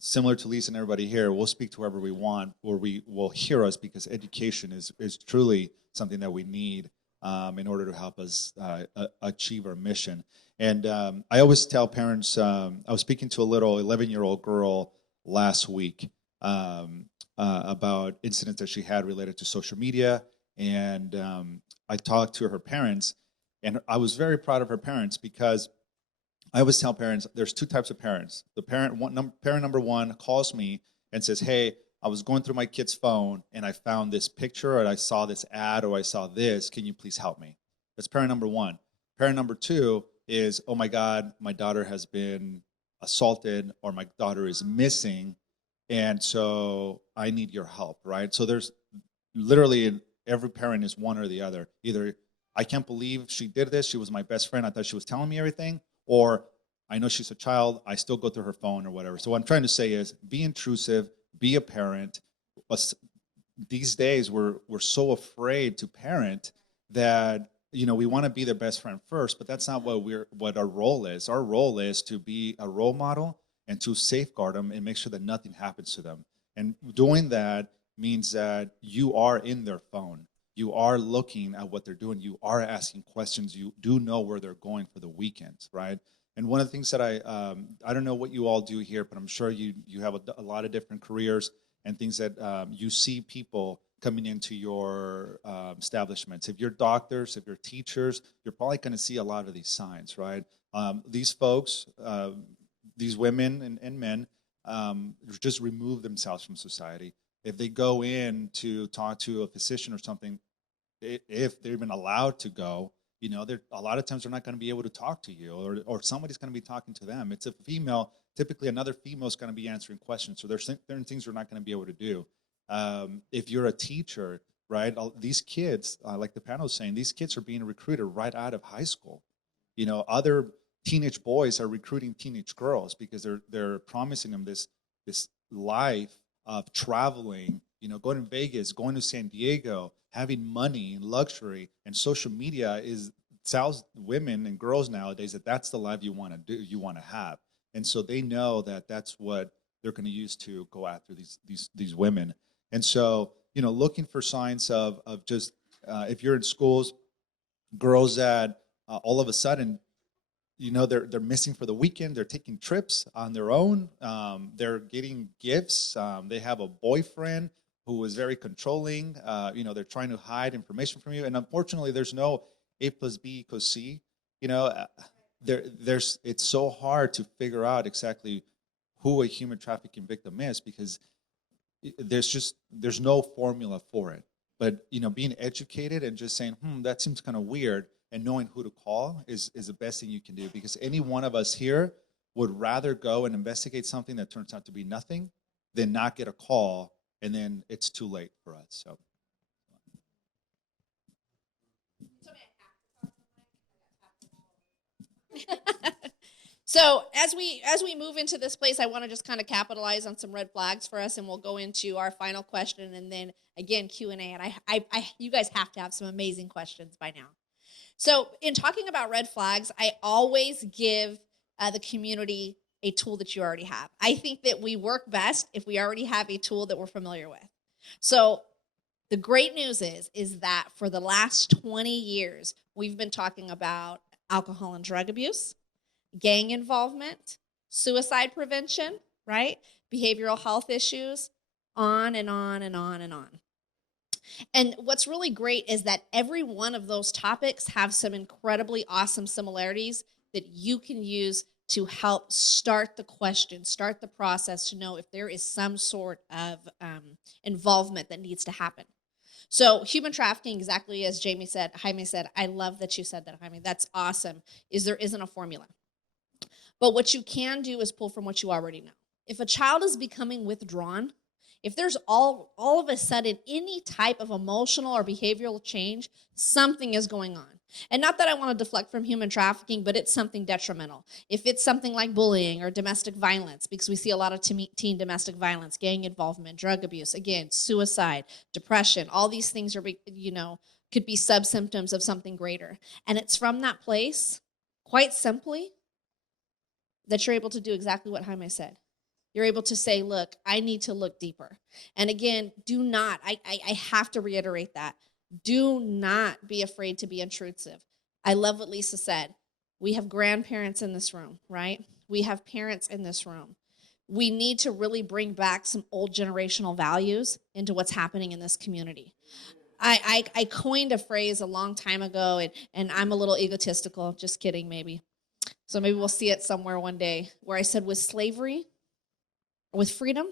Similar to Lisa and everybody here, we'll speak to whoever we want, or we will hear us, because education is truly something that we need in order to help us achieve our mission. And I always tell parents, I was speaking to a little 11-year-old girl last week about incidents that she had related to social media. And I talked to her parents, and I was very proud of her parents, because I always tell parents there's two types of parents. The parent number one calls me and says, "Hey, I was going through my kid's phone and I found this picture, or I saw this ad, or I saw this. Can you please help me?" That's parent number one. Parent number two is, "Oh my God, my daughter has been assaulted, or my daughter is missing, and so I need your help," right? So there's literally, every parent is one or the other. Either, "I can't believe she did this. She was my best friend. I thought she was telling me everything," or, "I know she's a child. I still go through her phone," or whatever. So what I'm trying to say is, be intrusive, be a parent. These days, we're so afraid to parent that we want to be their best friend first, but that's not what our role is. Our role is to be a role model and to safeguard them and make sure that nothing happens to them. And doing that means that you are in their phone. You are looking at what they're doing. You are asking questions. You do know where they're going for the weekends, right? And one of the things that I don't know what you all do here, but I'm sure you have a lot of different careers and things that you see people coming into your establishments. If you're doctors, if you're teachers, you're probably going to see a lot of these signs, right? These folks, these women and men, just remove themselves from society. If they go in to talk to a physician or something, if they're even allowed to go, a lot of times they're not going to be able to talk to you, or somebody's going to be talking to them. It's a female. Typically, another female is going to be answering questions. So there's certain things we're not going to be able to do. If you're a teacher, right? These kids, like the panel was saying, these kids are being recruited right out of high school. Other teenage boys are recruiting teenage girls because they're promising them this life of traveling, going to Vegas, going to San Diego, having money and luxury. And social media tells women and girls nowadays that that's the life you want to do, you want to have. And so they know that that's what they're going to use to go after these women. And so, looking for signs of just, if you're in schools, girls that all of a sudden, they're missing for the weekend. They're taking trips on their own. They're getting gifts. They have a boyfriend who is very controlling. They're trying to hide information from you. And unfortunately, there's no A plus B equals C. It's so hard to figure out exactly who a human trafficking victim is, because there's no formula for it. But being educated and just saying, that seems kind of weird, and knowing who to call is the best thing you can do, because any one of us here would rather go and investigate something that turns out to be nothing than not get a call and then it's too late for us. So So as we move into this place, I want to just kind of capitalize on some red flags for us, and we'll go into our final question, and then again Q&A. And I you guys have to have some amazing questions by now. So in talking about red flags, I always give the community a tool that you already have. I think that we work best if we already have a tool that we're familiar with. So the great news is that for the last 20 years, we've been talking about alcohol and drug abuse, gang involvement, suicide prevention, right? Behavioral health issues, on and on and on and on. And what's really great is that every one of those topics have some incredibly awesome similarities that you can use to help start the question, start the process to know if there is some sort of involvement that needs to happen. So human trafficking, exactly as Jaime said, I love that you said that, Jaime. That's awesome, is there isn't a formula. But what you can do is pull from what you already know. If a child is becoming withdrawn, if there's all of a sudden any type of emotional or behavioral change, something is going on. And not that I want to deflect from human trafficking, but it's something detrimental. If it's something like bullying or domestic violence, because we see a lot of teen domestic violence, gang involvement, drug abuse, again, suicide, depression, all these things are, could be sub-symptoms of something greater. And it's from that place, quite simply, that you're able to do exactly what Jaime said. You're able to say, look, I need to look deeper. And again, do not, I have to reiterate that. Do not be afraid to be intrusive. I love what Lisa said. We have grandparents in this room, right? We have parents in this room. We need to really bring back some old generational values into what's happening in this community. I coined a phrase a long time ago, and I'm a little egotistical, just kidding maybe. So maybe we'll see it somewhere one day, where I said with freedom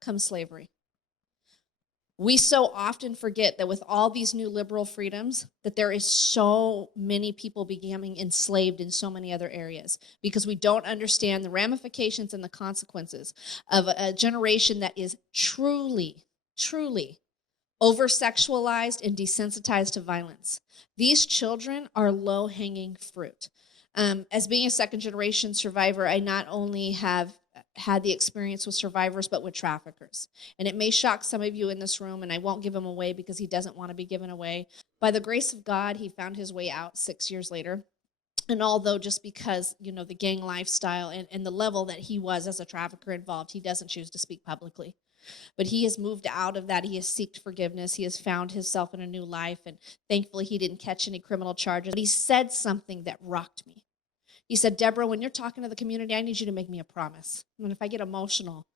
comes slavery. We so often forget that with all these new liberal freedoms, that there is so many people becoming enslaved in so many other areas because we don't understand the ramifications and the consequences of a generation that is truly, truly over-sexualized and desensitized to violence. These children are low-hanging fruit. As being a second-generation survivor, I not only have had the experience with survivors, but with traffickers. And it may shock some of you in this room, and I won't give him away because he doesn't want to be given away. By the grace of God, he found his way out 6 years later. And although just because, the gang lifestyle and the level that he was as a trafficker involved, he doesn't choose to speak publicly. But he has moved out of that. He has sought forgiveness. He has found himself in a new life. And thankfully, he didn't catch any criminal charges. But he said something that rocked me. He said, Deborah, when you're talking to the community, I need you to make me a promise. And if I get emotional,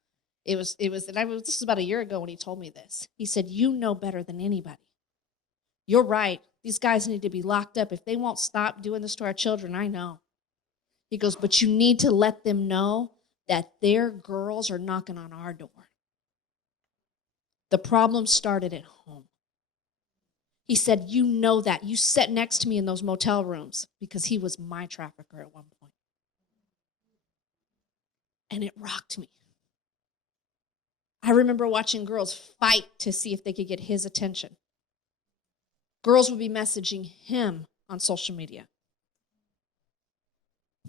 this was about a year ago when he told me this. He said, you know better than anybody. You're right. These guys need to be locked up. If they won't stop doing this to our children, I know. He goes, but you need to let them know that their girls are knocking on our door. The problem started at home. He said, you know that. You sat next to me in those motel rooms because he was my trafficker at one point. And it rocked me. I remember watching girls fight to see if they could get his attention. Girls would be messaging him on social media.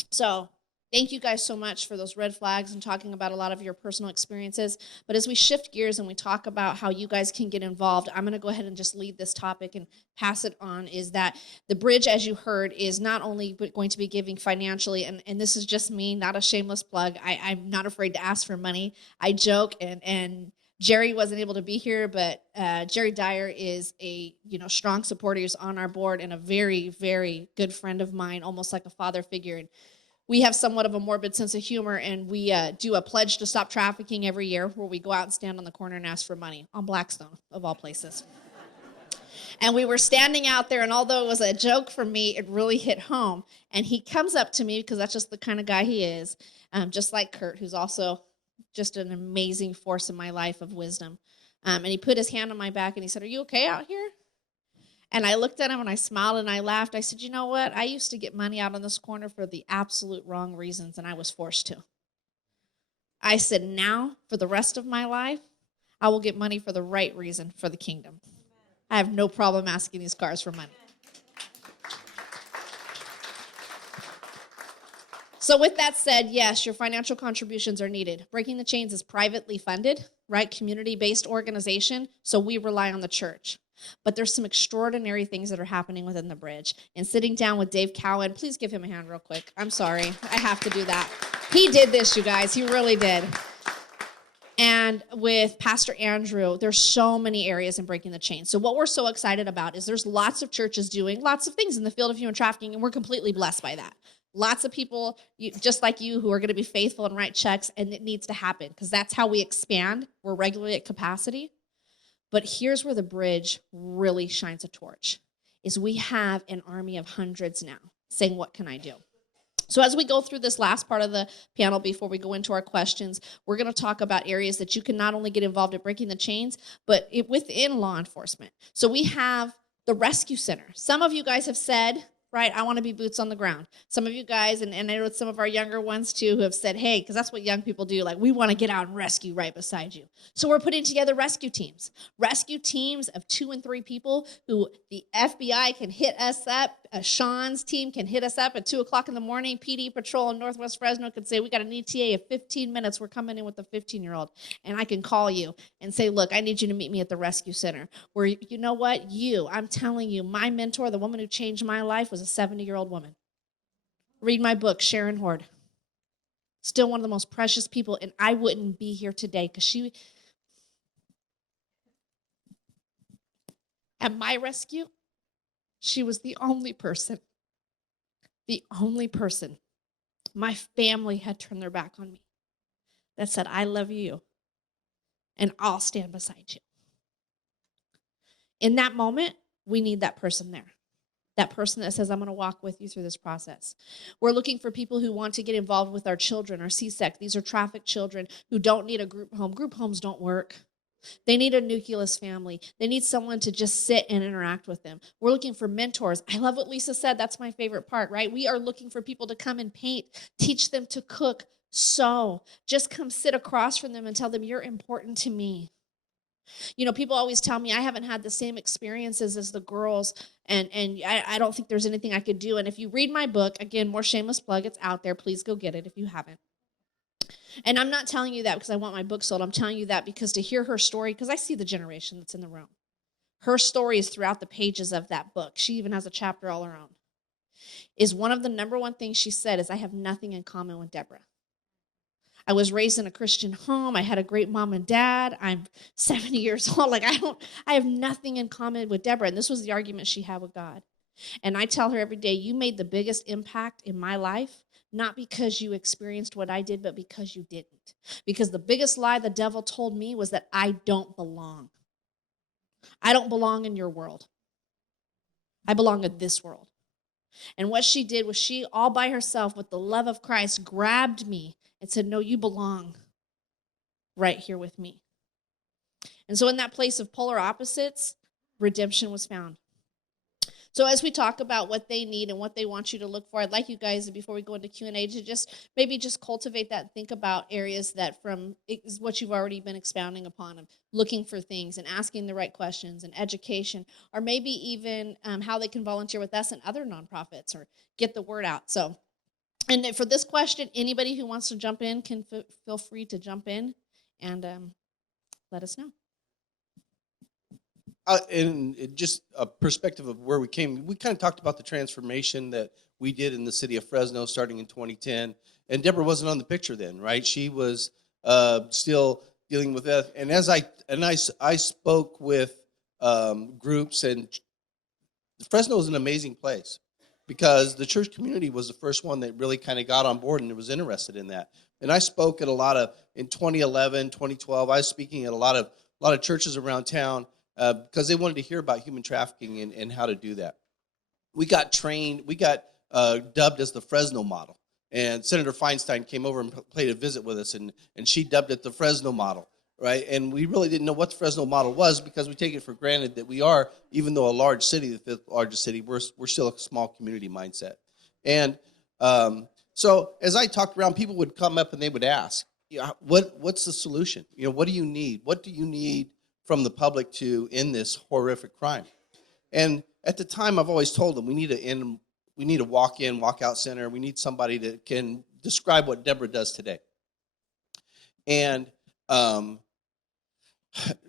So thank you guys so much for those red flags and talking about a lot of your personal experiences. But as we shift gears and we talk about how you guys can get involved, I'm going to go ahead and just lead this topic and pass it on, is that the Bridge, as you heard, is not only going to be giving financially, and this is just me, not a shameless plug. I'm not afraid to ask for money. I joke, and Jerry wasn't able to be here, but Jerry Dyer is a strong supporter. He's on our board and a very, very good friend of mine, almost like a father figure. And we have somewhat of a morbid sense of humor, and we do a pledge to stop trafficking every year where we go out and stand on the corner and ask for money on Blackstone, of all places. And we were standing out there, and although it was a joke for me, it really hit home. And he comes up to me, because that's just the kind of guy he is, just like Kurt, who's also just an amazing force in my life of wisdom. And he put his hand on my back, and he said, "Are you okay out here?" And I looked at him, and I smiled, and I laughed. I said, you know what? I used to get money out on this corner for the absolute wrong reasons, and I was forced to. I said, now, for the rest of my life, I will get money for the right reason, for the kingdom. I have no problem asking these cars for money. So with that said, yes, your financial contributions are needed. Breaking the Chains is privately funded, right? Community-based organization, so we rely on the church. But there's some extraordinary things that are happening within the Bridge. And sitting down with Dave Cowan, please give him a hand real quick. I'm sorry, I have to do that. He did this, you guys, he really did. And with Pastor Andrew, there's so many areas in Breaking the Chains. So what we're so excited about is there's lots of churches doing lots of things in the field of human trafficking, and we're completely blessed by that. Lots of people, just like you, who are going to be faithful and write checks, and it needs to happen because that's how we expand. We're regularly at capacity. But here's where the Bridge really shines a torch, is we have an army of hundreds now saying, what can I do? So as we go through this last part of the panel before we go into our questions, we're going to talk about areas that you can not only get involved in Breaking the Chains, but within law enforcement. So we have the Rescue Center. Some of you guys have said, right, I want to be boots on the ground. Some of you guys, and I know some of our younger ones too, who have said, hey, because that's what young people do, like, we want to get out and rescue right beside you. So we're putting together rescue teams of 2 and 3 people who the FBI can hit us up. Sean's team can hit us up at 2 o'clock in the morning. PD Patrol in Northwest Fresno could say, we got an ETA of 15 minutes. We're coming in with a 15-year-old. And I can call you and say, look, I need you to meet me at the Rescue Center. Where, you know what? I'm telling you, my mentor, the woman who changed my life, was a 70-year-old woman. Read my book, Sharon Horde. Still one of the most precious people, and I wouldn't be here today because at my rescue, she was the only person, my family had turned their back on me, that said, I love you, and I'll stand beside you. In that moment, we need that person there. That person that says, I'm going to walk with you through this process. We're looking for people who want to get involved with our children, our CSEC. These are trafficked children who don't need a group home. Group homes don't work. They need a nucleus family. They need someone to just sit and interact with them. We're looking for mentors. I love what Lisa said. That's my favorite part, right? We are looking for people to come and paint, teach them to cook, sew. Just come sit across from them and tell them, you're important to me. You know, people always tell me I haven't had the same experiences as the girls, and I don't think there's anything I could do. And if you read my book, again, more shameless plug, it's out there. Please go get it if you haven't. And I'm not telling you that because I want my book sold. I'm telling you that because to hear her story, because I see the generation that's in the room. Her story is throughout the pages of that book. She even has a chapter all her own. Is one of the number one things she said is, I have nothing in common with Deborah. I was raised in a Christian home. I had a great mom and dad. I'm 70 years old. Like, I have nothing in common with Deborah. And this was the argument she had with God. And I tell her every day, you made the biggest impact in my life, not because you experienced what I did, but because you didn't. Because the biggest lie the devil told me was that I don't belong. I don't belong in your world. I belong in this world. And what she did was she, all by herself, with the love of Christ, grabbed me and said, no, you belong right here with me. And so in that place of polar opposites, redemption was found. So as we talk about what they need and what they want you to look for, I'd like you guys, before we go into Q&A, to just cultivate that, think about areas that from is what you've already been expounding upon, of looking for things and asking the right questions and education, or maybe even how they can volunteer with us and other nonprofits or get the word out. So, and for this question, anybody who wants to jump in can feel free to jump in and let us know. And just a perspective of where we came, we kind of talked about the transformation that we did in the city of Fresno starting in 2010. And Deborah wasn't on the picture then, right? She was still dealing with that. And as I spoke with groups, and Fresno is an amazing place because the church community was the first one that really kind of got on board and was interested in that. And I spoke at a lot of, in 2011, 2012, I was speaking at a lot of churches around town, because they wanted to hear about human trafficking and how to do that. We got trained, we got dubbed as the Fresno model. And Senator Feinstein came over and played a visit with us, and she dubbed it the Fresno model, right? And we really didn't know what the Fresno model was because we take it for granted that we are, even though a large city, the fifth largest city, we're still a small community mindset. And so as I talked around, people would come up and they would ask, what's the solution? What do you need? What do you need from the public to end this horrific crime? And at the time, I've always told them we need a walk-in, walk-out center. We need somebody that can describe what Deborah does today. And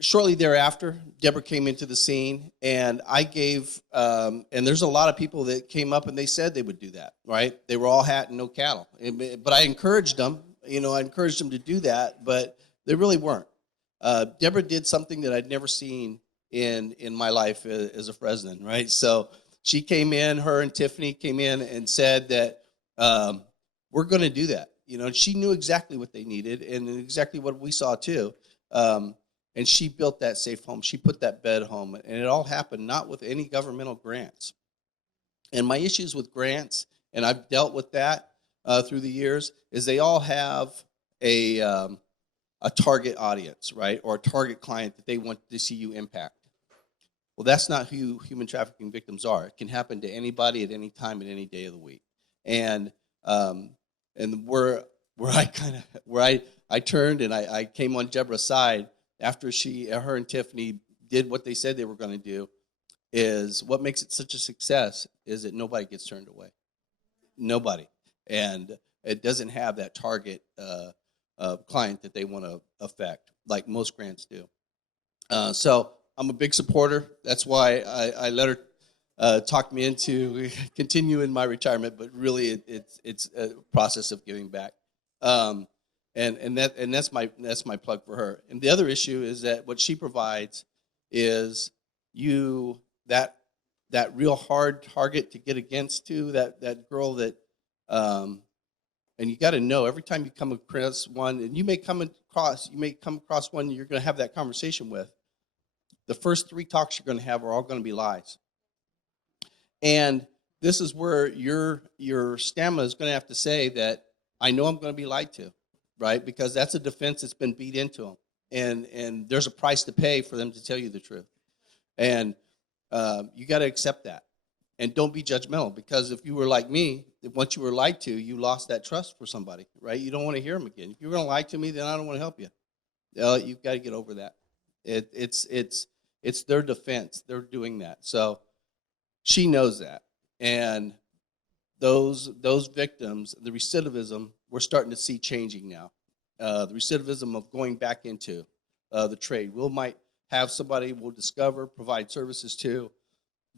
shortly thereafter, Deborah came into the scene, and I gave, and there's a lot of people that came up and they said they would do that, right? They were all hat and no cattle. But I encouraged them, I encouraged them to do that, but they really weren't. Deborah did something that I'd never seen in my life as a Fresnan, right? So she came in, her and Tiffany came in and said that we're going to do that. And she knew exactly what they needed and exactly what we saw too. And she built that safe home. She put that bed home. And it all happened not with any governmental grants. And my issues with grants, and I've dealt with that through the years, is they all have a target audience, right? Or a target client that they want to see you impact. Well, that's not who human trafficking victims are. It can happen to anybody at any time, at any day of the week. And where I turned and I came on Deborah's side after her and Tiffany did what they said they were going to do, is what makes it such a success is that nobody gets turned away. Nobody. And it doesn't have that target client that they want to affect, like most grants do. So I'm a big supporter. That's why I let her talk me into continuing my retirement, but really it's a process of giving back. And that's my plug for her. And the other issue is that what she provides is that real hard target to get against to that girl that and you got to know every time you come across one, and you may come across one you're going to have that conversation with. The first 3 talks you're going to have are all going to be lies. And this is where your stamina is going to have to say that I know I'm going to be lied to, right? Because that's a defense that's been beat into them. And there's a price to pay for them to tell you the truth. And you got to accept that. And don't be judgmental, because if you were like me, once you were lied to, you lost that trust for somebody, right? You don't want to hear them again. If you're going to lie to me, then I don't want to help you. You've got to get over that. It's their defense. They're doing that. So she knows that. And those victims, the recidivism, we're starting to see changing now. The recidivism of going back into the trade. We might have somebody we'll discover, provide services to,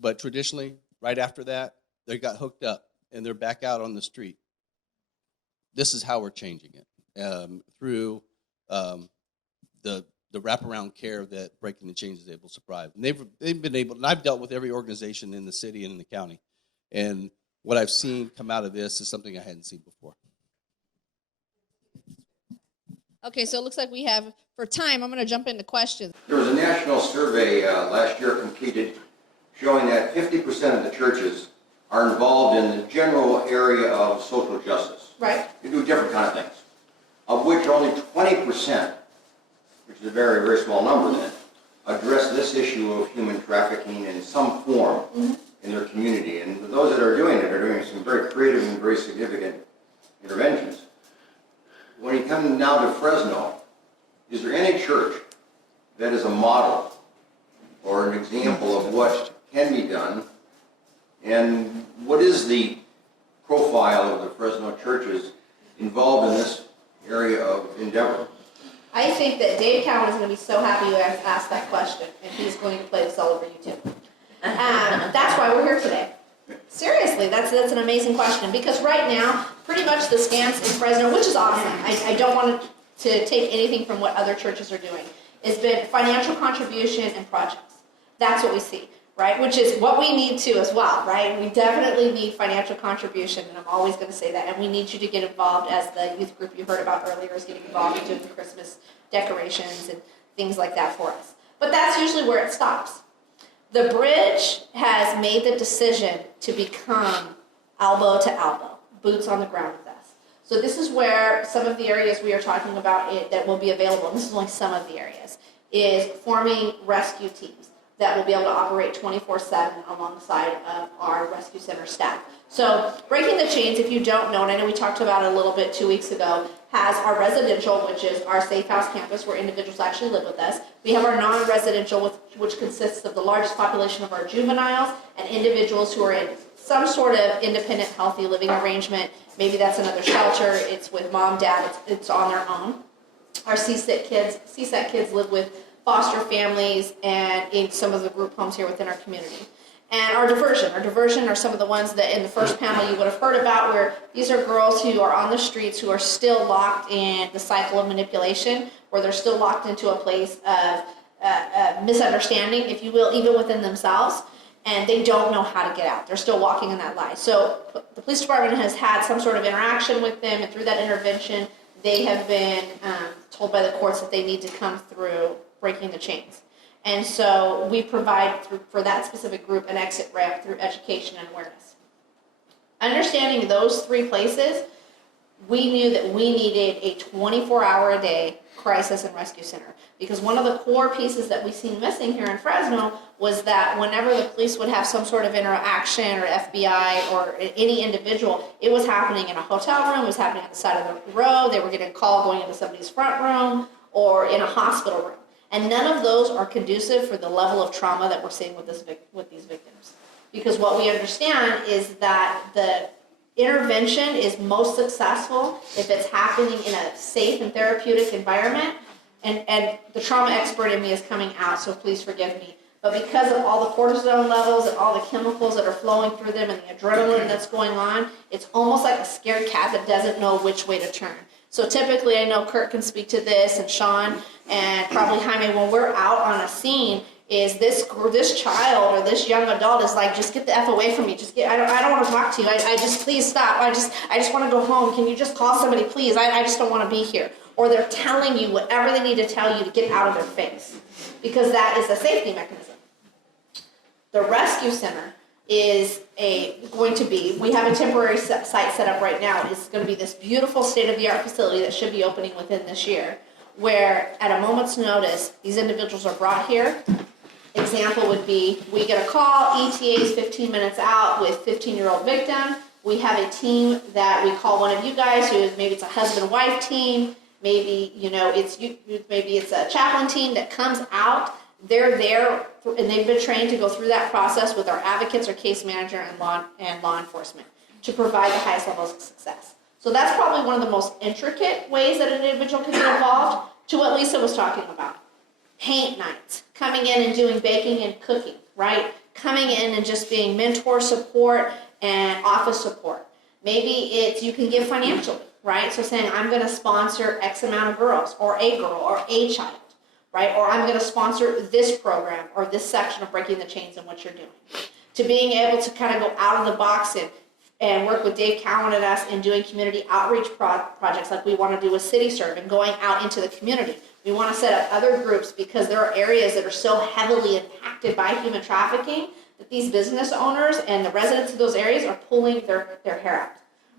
but traditionally, right after that, they got hooked up and they're back out on the street. This is how we're changing it through the wraparound care that Breaking the Chains is able to provide. And they've been able, and I've dealt with every organization in the city and in the county, and what I've seen come out of this is something I hadn't seen before. Okay, so it looks like we have, for time, I'm going to jump into questions. There was a national survey last year completed showing that 50% of the churches are involved in the general area of social justice. Right. They do different kind of things, of which only 20%, which is a very, very small number then, address this issue of human trafficking in some form in their community. And those that are doing it are doing some very creative and very significant interventions. When you come now to Fresno, is there any church that is a model or an example of what can be done? And what is the profile of the Fresno churches involved in this area of endeavor? I think that Dave Cowan is going to be so happy you asked that question, and he's going to play this all over you too. That's why we're here today. Seriously, that's an amazing question, because right now, pretty much the stance in Fresno, which is awesome, I don't want to take anything from what other churches are doing, has been financial contribution and projects. That's what we see, right? Which is what we need to as well, right? We definitely need financial contribution, and I'm always going to say that, and we need you to get involved, as the youth group you heard about earlier is getting involved in doing the Christmas decorations and things like that for us. But that's usually where it stops. The Bridge has made the decision to become elbow to elbow, boots on the ground with us. So this is where some of the areas we are talking about that will be available, and this is only some of the areas, is forming rescue teams that will be able to operate 24/7 alongside of our rescue center staff. So Breaking the Chains, if you don't know, and I know we talked about it a little bit 2 weeks ago, has our residential, which is our safe house campus where individuals actually live with us. We have our non-residential, which consists of the largest population of our juveniles and individuals who are in some sort of independent, healthy living arrangement. Maybe that's another shelter. It's with mom, dad. It's on their own. Our CSEC kids live with foster families and in some of the group homes here within our community. And our diversion are some of the ones that in the first panel you would have heard about, where these are girls who are on the streets who are still locked in the cycle of manipulation, where they're still locked into a place of misunderstanding, if you will, even within themselves, and they don't know how to get out. They're still walking in that lie. So the police department has had some sort of interaction with them, and through that intervention, they have been told by the courts that they need to come through breaking the chains. And so we provide for that specific group an exit ramp through education and awareness. Understanding those three places, we knew that we needed a 24-hour-a-day crisis and rescue center. Because one of the core pieces that we seen missing here in Fresno was that whenever the police would have some sort of interaction, or FBI or any individual, it was happening in a hotel room, it was happening on the side of the road, they were getting a call going into somebody's front room, or in a hospital room. And none of those are conducive for the level of trauma that we're seeing with these victims. Because what we understand is that the intervention is most successful if it's happening in a safe and therapeutic environment. And the trauma expert in me is coming out, so please forgive me. But because of all the cortisone levels and all the chemicals that are flowing through them and the adrenaline that's going on, it's almost like a scared cat that doesn't know which way to turn. So typically, I know Kurt can speak to this, and Sean, and probably Jaime, when we're out on a scene, is this child or this young adult is like, just get the F away from me. I don't want to talk to you. I just, please stop. I just want to go home. Can you just call somebody, please? I just don't want to be here. Or they're telling you whatever they need to tell you to get out of their face, because that is a safety mechanism. The rescue center is we have a temporary site set up right now. It's going to be this beautiful state-of-the-art facility that should be opening within this year, where at a moment's notice, these individuals are brought here. Example would be, we get a call, ETA is 15 minutes out with 15-year-old victim. We have a team that we call one of you guys, maybe it's a husband-wife team, maybe it's a chaplain team that comes out. They're there, and they've been trained to go through that process with our advocates, our case manager, and law enforcement to provide the highest levels of success. So that's probably one of the most intricate ways that an individual can get involved, to what Lisa was talking about. Paint nights, coming in and doing baking and cooking, right? Coming in and just being mentor support and office support. Maybe you can give financially, right? So saying, I'm going to sponsor X amount of girls, or a girl, or a child, right? Or I'm going to sponsor this program or this section of breaking the chains in what you're doing. To being able to kind of go out of the box and work with Dave Cowan and us in doing community outreach projects like we want to do with CityServe and going out into the community. We want to set up other groups because there are areas that are so heavily impacted by human trafficking that these business owners and the residents of those areas are pulling their hair out.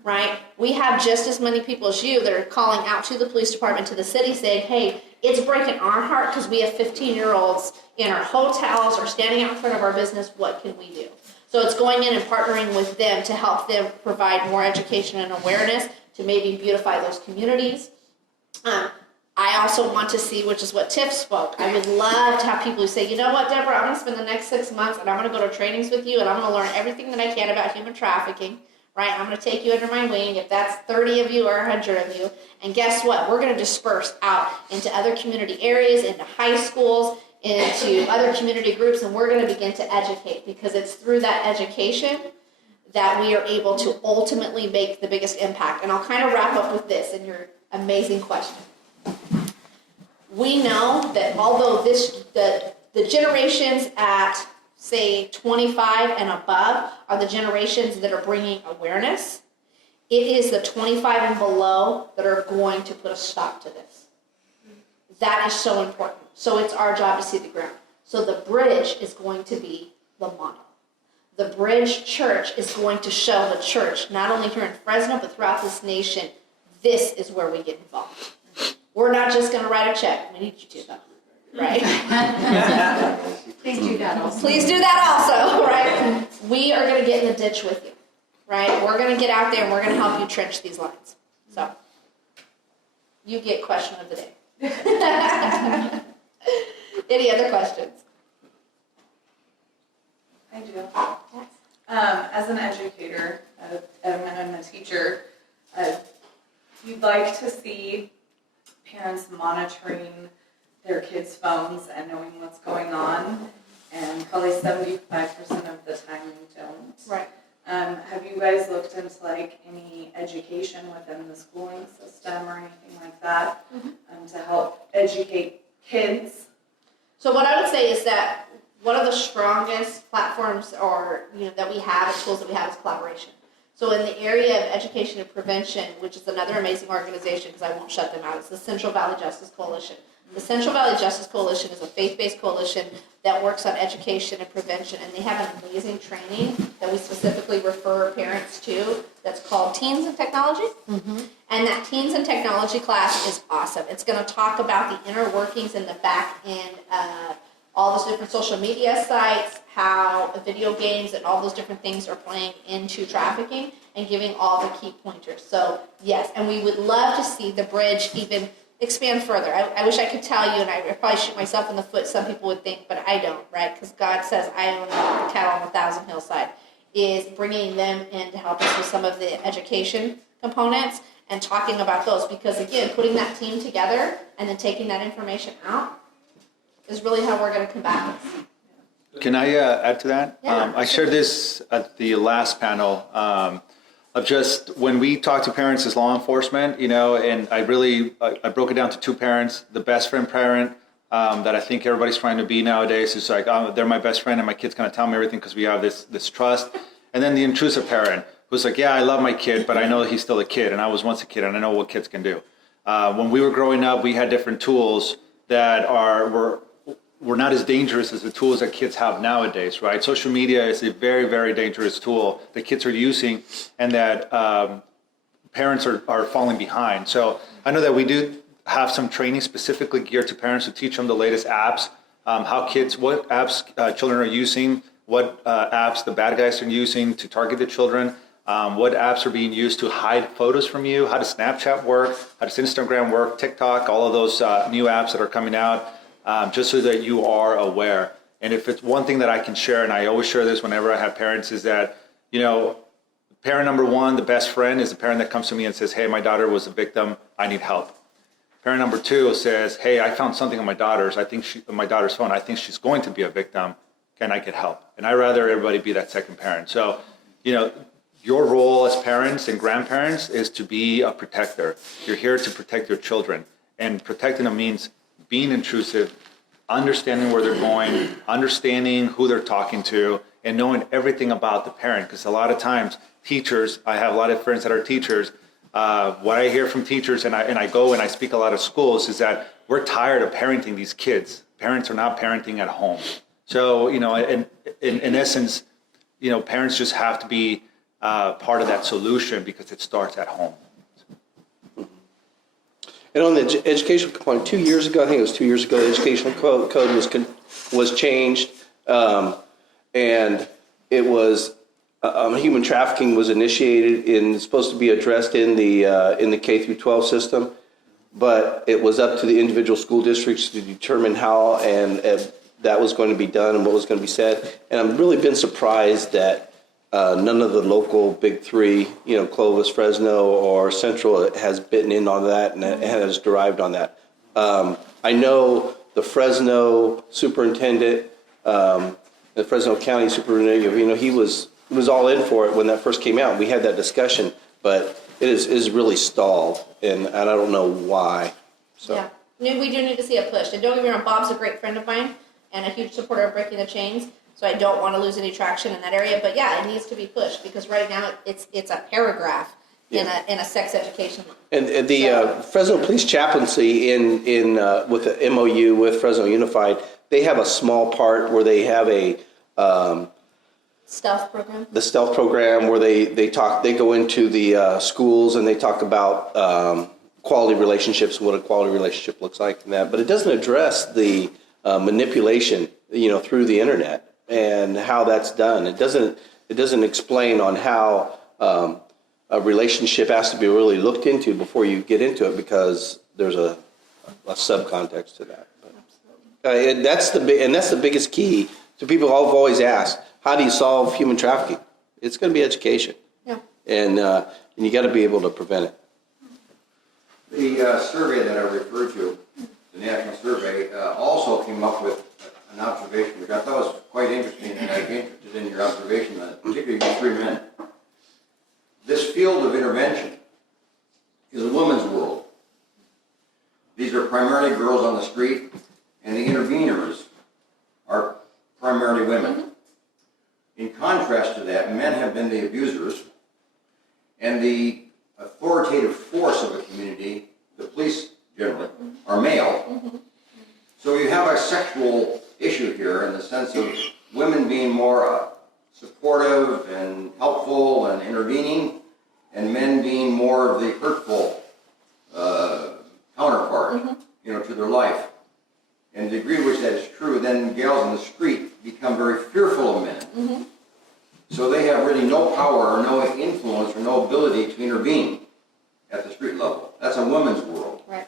Right? We have just as many people as you that are calling out to the police department, to the city, saying, hey, it's breaking our heart because we have 15-year-olds in our hotels or standing out in front of our business. What can we do? So it's going in and partnering with them to help them provide more education and awareness to maybe beautify those communities. I also want to see, which is what Tiff spoke, I would love to have people who say, you know what, Deborah, I'm going to spend the next 6 months and I'm going to go to trainings with you and I'm going to learn everything that I can about human trafficking. Right, I'm going to take you under my wing, if that's 30 of you or 100 of you, and guess what? We're going to disperse out into other community areas, into high schools, into other community groups, and we're going to begin to educate, because it's through that education that we are able to ultimately make the biggest impact. And I'll kind of wrap up with this and your amazing question. We know that although the generations at say 25 and above are the generations that are bringing awareness, it is the 25 and below that are going to put a stop to this. That is so important. So it's our job to see the ground. So the bridge is going to be the model. The BridgeChurch is going to show the church, not only here in Fresno, but throughout this nation, this is where we get involved. We're not just going to write a check. We need you to, though. Right? Please do that also. Please do that also, right? We are going to get in the ditch with you, right? We're going to get out there and we're going to help you trench these lines. So, you get question of the day. Any other questions? I do. As an educator and a teacher, you'd like to see parents monitoring their kids' phones and knowing what's going on, and probably 75% of the time you don't. Right. Have you guys looked into like any education within the schooling system or anything like that to help educate kids? So what I would say is that one of the strongest platforms that we have and tools that we have is collaboration. So in the area of education and prevention, which is another amazing organization, because I won't shut them out, it's the Central Valley Justice Coalition. The Central Valley Justice Coalition is a faith-based coalition that works on education and prevention, and they have an amazing training that we specifically refer parents to that's called Teens and Technology. And that Teens and Technology class is awesome. It's going to talk about the inner workings in the back end, all those different social media sites, how video games and all those different things are playing into trafficking, and giving all the key pointers. So yes, and we would love to see the bridge even expand further. I wish I could tell you, and I probably shoot myself in the foot, some people would think, but I don't, right? Because God says, I own the cattle on 1,000 hillside, is bringing them in to help us with some of the education components and talking about those. Because again, putting that team together and then taking that information out is really how we're going to combat this. Can I add to that? Yeah, I shared this at the last panel of just when we talk to parents as law enforcement, and I broke it down to two parents. The best friend parent that I think everybody's trying to be nowadays is like, they're my best friend and my kid's going to tell me everything because we have this trust. And then the intrusive parent who's like, yeah, I love my kid, but I know he's still a kid, and I was once a kid, and I know what kids can do. When we were growing up, we had different tools that were not as dangerous as the tools that kids have nowadays, right? Social media is a very, very dangerous tool that kids are using and that parents are falling behind. So I know that we do have some training specifically geared to parents to teach them the latest apps, what apps children are using, what apps the bad guys are using to target the children, what apps are being used to hide photos from you, how does Snapchat work, how does Instagram work, TikTok, all of those new apps that are coming out. Just so that you are aware. And if it's one thing that I can share, and I always share this whenever I have parents, is that, parent number one, the best friend, is the parent that comes to me and says, hey, my daughter was a victim, I need help. Parent number two says, hey, I found something on my daughter's phone, I think she's going to be a victim, can I get help? And I'd rather everybody be that second parent. So, your role as parents and grandparents is to be a protector. You're here to protect your children. And protecting them means being intrusive, understanding where they're going, understanding who they're talking to, and knowing everything about the parent. Because a lot of times, teachers, I have a lot of friends that are teachers, what I hear from teachers, and I go and I speak a lot of schools, is that we're tired of parenting these kids. Parents are not parenting at home. So, in essence, parents just have to be part of that solution because it starts at home. And on the educational component, 2 years ago, I think it was 2 years ago, the educational code was changed, and it was human trafficking was initiated and supposed to be addressed in the K through 12 system, but it was up to the individual school districts to determine how and that was going to be done and what was going to be said. And I've really been surprised that none of the local big three, Clovis, Fresno, or Central has bitten in on that and has derived on that. I know the Fresno superintendent, the Fresno County superintendent, he was all in for it when that first came out. We had that discussion, but it is really stalled, and I don't know why. So. Yeah, we do need to see a push. And don't get me wrong, Bob's a great friend of mine and a huge supporter of Breaking the Chains. So I don't want to lose any traction in that area, but yeah, it needs to be pushed because right now it's a paragraph in a sex education. And the Fresno Police Chaplaincy in with the MOU with Fresno Unified, they have a small part where they have a stealth program. The stealth program where they go into the schools and they talk about quality relationships, what a quality relationship looks like, and that. But it doesn't address the manipulation, through the internet. And how that's done. It doesn't explain on how a relationship has to be really looked into before you get into it, because a subcontext to that. But, and that's the biggest key to people. I've always asked, how do you solve human trafficking? It's going to be education. Yeah. And you got to be able to prevent it. The survey that I referred to, the national survey, also came up with an observation, which I thought was quite interesting, and I'd be interested in your observation on it, particularly you 3 men. This field of intervention is a woman's world. These are primarily girls on the street, and the interveners are primarily women. In contrast to that, men have been the abusers, and the authoritative force of a community, the police generally, are male. So you have a sexual issue here in the sense of women being more supportive and helpful and intervening, and men being more of the hurtful counterpart, to their life. And the degree to which that is true, then gals on the street become very fearful of men. So they have really no power or no influence or no ability to intervene at the street level. That's a woman's world. Right.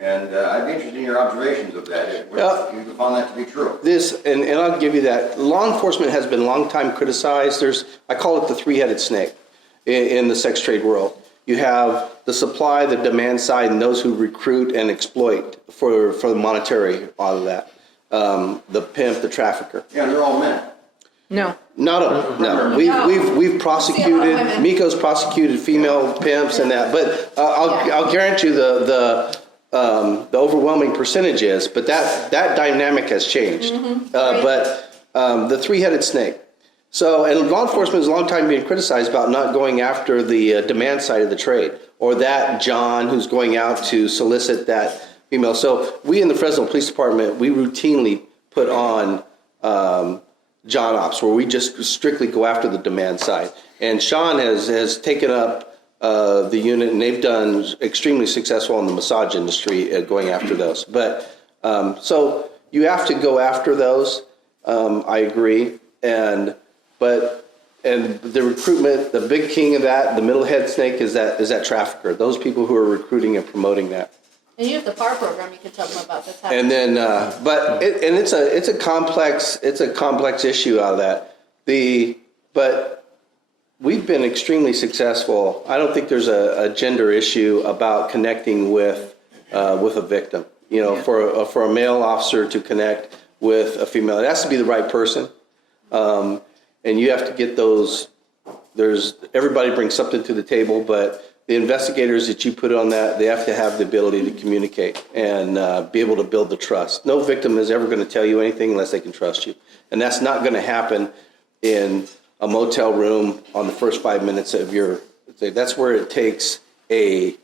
And I'd be interested in your observations of that. You found that to be true. And I'll give you that. Law enforcement has been long time criticized. I call it the three-headed snake in the sex trade world. You have the supply, the demand side, and those who recruit and exploit for the monetary out of that. The pimp, the trafficker. Yeah, they're all men. No. Not all. No. We've prosecuted. Miko's prosecuted female pimps and that. But I'll guarantee you the overwhelming percentage is. But that dynamic has changed. But the three-headed snake. So, and law enforcement has a long time been criticized about not going after the demand side of the trade, or that John who's going out to solicit that female. So we in the Fresno Police Department, we routinely put on John Ops, where we just strictly go after the demand side. And Sean has taken up the unit, and they've done extremely successful in the massage industry at going after those. But so you have to go after those. I agree. And the recruitment, the big king of that, the middle head snake is that trafficker. Those people who are recruiting and promoting that. And you have the PAR program. You can tell them about this. And then, it's a complex issue out of that. But we've been extremely successful. I don't think there's a gender issue about connecting with a victim. For a male officer to connect with a female, it has to be the right person. And you have to get those. Everybody brings something to the table, but the investigators that you put on that, they have to have the ability to communicate and be able to build the trust. No victim is ever going to tell you anything unless they can trust you. And that's not going to happen in a motel room on the first 5 minutes of your day. That's where it takes a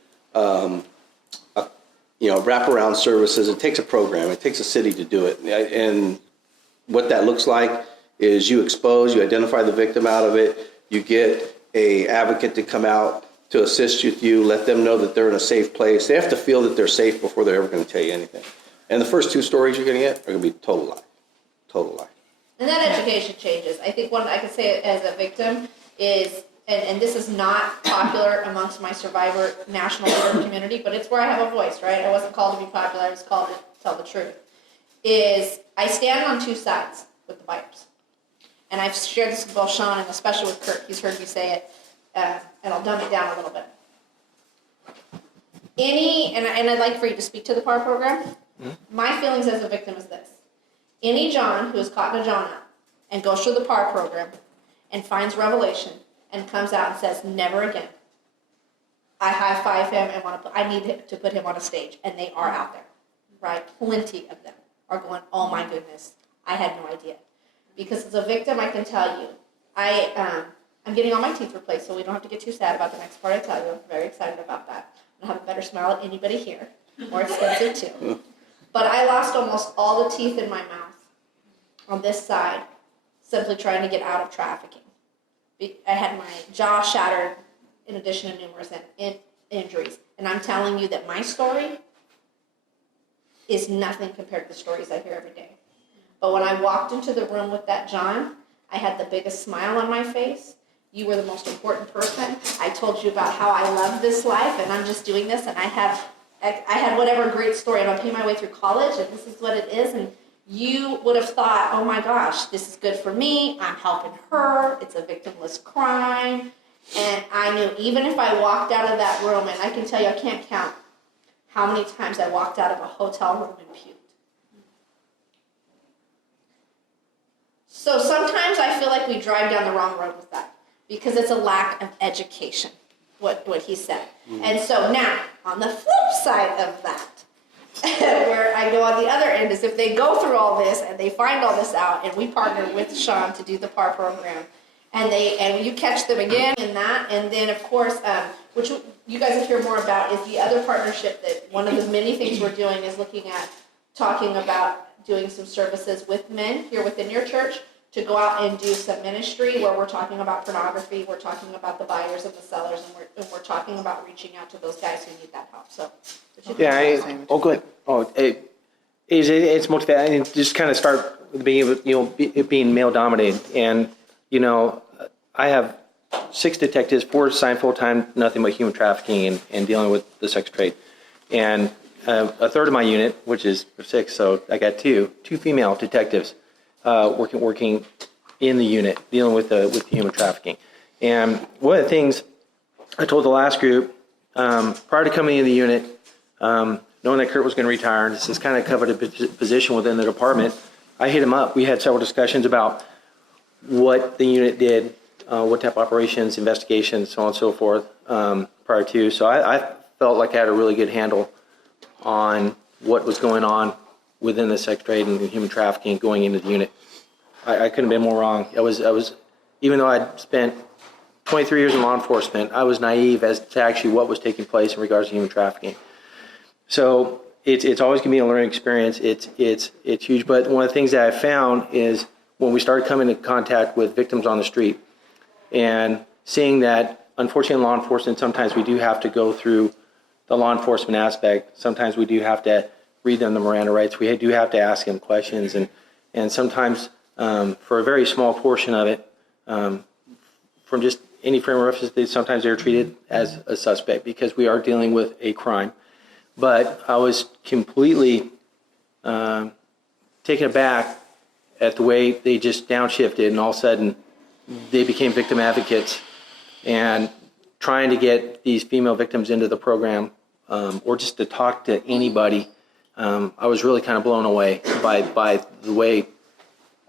wraparound services. It takes a program. It takes a city to do it. And what that looks like is you identify the victim out of it. You get a advocate to come out to assist with you, let them know that they're in a safe place. They have to feel that they're safe before they're ever going to tell you anything. And the first 2 stories you're going to get are going to be total lie. And that education changes. I think one I could say as a victim is, and this is not popular amongst my survivor national leader community, but it's where I have a voice, right? I wasn't called to be popular. I was called to tell the truth. Is I stand on 2 sides with the bikers. And I've shared this with both Sean and especially with Kirk. He's heard me say it. And I'll dumb it down a little bit. And I'd like for you to speak to the PAR program. My feelings as a victim is this. Any John who is caught in a John out and goes through the PAR program and finds revelation and comes out and says, never again, I high-five him and I need to put him on a stage. And they are out there, right? Plenty of them are going, oh my goodness, I had no idea. Because as a victim, I can tell you, I'm getting all my teeth replaced, so we don't have to get too sad about the next part I tell you. I'm very excited about that. I have a better smile than anybody here. More expensive, too. But I lost almost all the teeth in my mouth on this side simply trying to get out of trafficking. I had my jaw shattered in addition to numerous injuries. And I'm telling you that my story is nothing compared to the stories I hear every day. But when I walked into the room with that John, I had the biggest smile on my face. You were the most important person. I told you about how I love this life, and I'm just doing this, and I have I had whatever great story. I'm paying my way through college, and this is what it is. And you would have thought, oh my gosh, this is good for me. I'm helping her. It's a victimless crime. And I knew even if I walked out of that room, and I can tell you, I can't count how many times I walked out of a hotel room and puked. So sometimes I feel like we drive down the wrong road with that because it's a lack of education, what he said. And so now, on the flip side of that, where I go on the other end is if they go through all this and they find all this out, and we partner with Sean to do the PAR program, and you catch them again in that, and then of course, which you guys will hear more about, is the other partnership that one of the many things we're doing is looking at talking about doing some services with men here within your church to go out and do some ministry where we're talking about pornography, we're talking about the buyers and the sellers, and we're talking about reaching out to those guys who need that help. So, good. It's motivating. And just kind of start with being male dominated, and I have 6 detectives, 4 assigned full time, nothing but human trafficking and dealing with the sex trade, and a third of my unit, which is 6, so I got two female detectives working in the unit dealing with the human trafficking. And one of the things I told the last group prior to coming in the unit, knowing that Kurt was going to retire, this is kind of coveted position within the department, I hit him up. We had several discussions about what the unit did, what type of operations, investigations, so on and so forth prior to. So I felt like I had a really good handle on what was going on within the sex trade and human trafficking going into the unit. I couldn't have been more wrong. I was, even though I'd spent 23 years in law enforcement, I was naive as to actually what was taking place in regards to human trafficking. So it's always going to be a learning experience. It's huge. But one of the things that I found is when we started coming into contact with victims on the street and seeing that, unfortunately, in law enforcement, sometimes we do have to go through the law enforcement aspect. Sometimes we do have to read them the Miranda rights. We do have to ask them questions. And sometimes for a very small portion of it, from just any frame of reference, sometimes they're treated as a suspect because we are dealing with a crime. But I was completely taken aback at the way they just downshifted, and all of a sudden they became victim advocates and trying to get these female victims into the program or just to talk to anybody. I was really kind of blown away by the way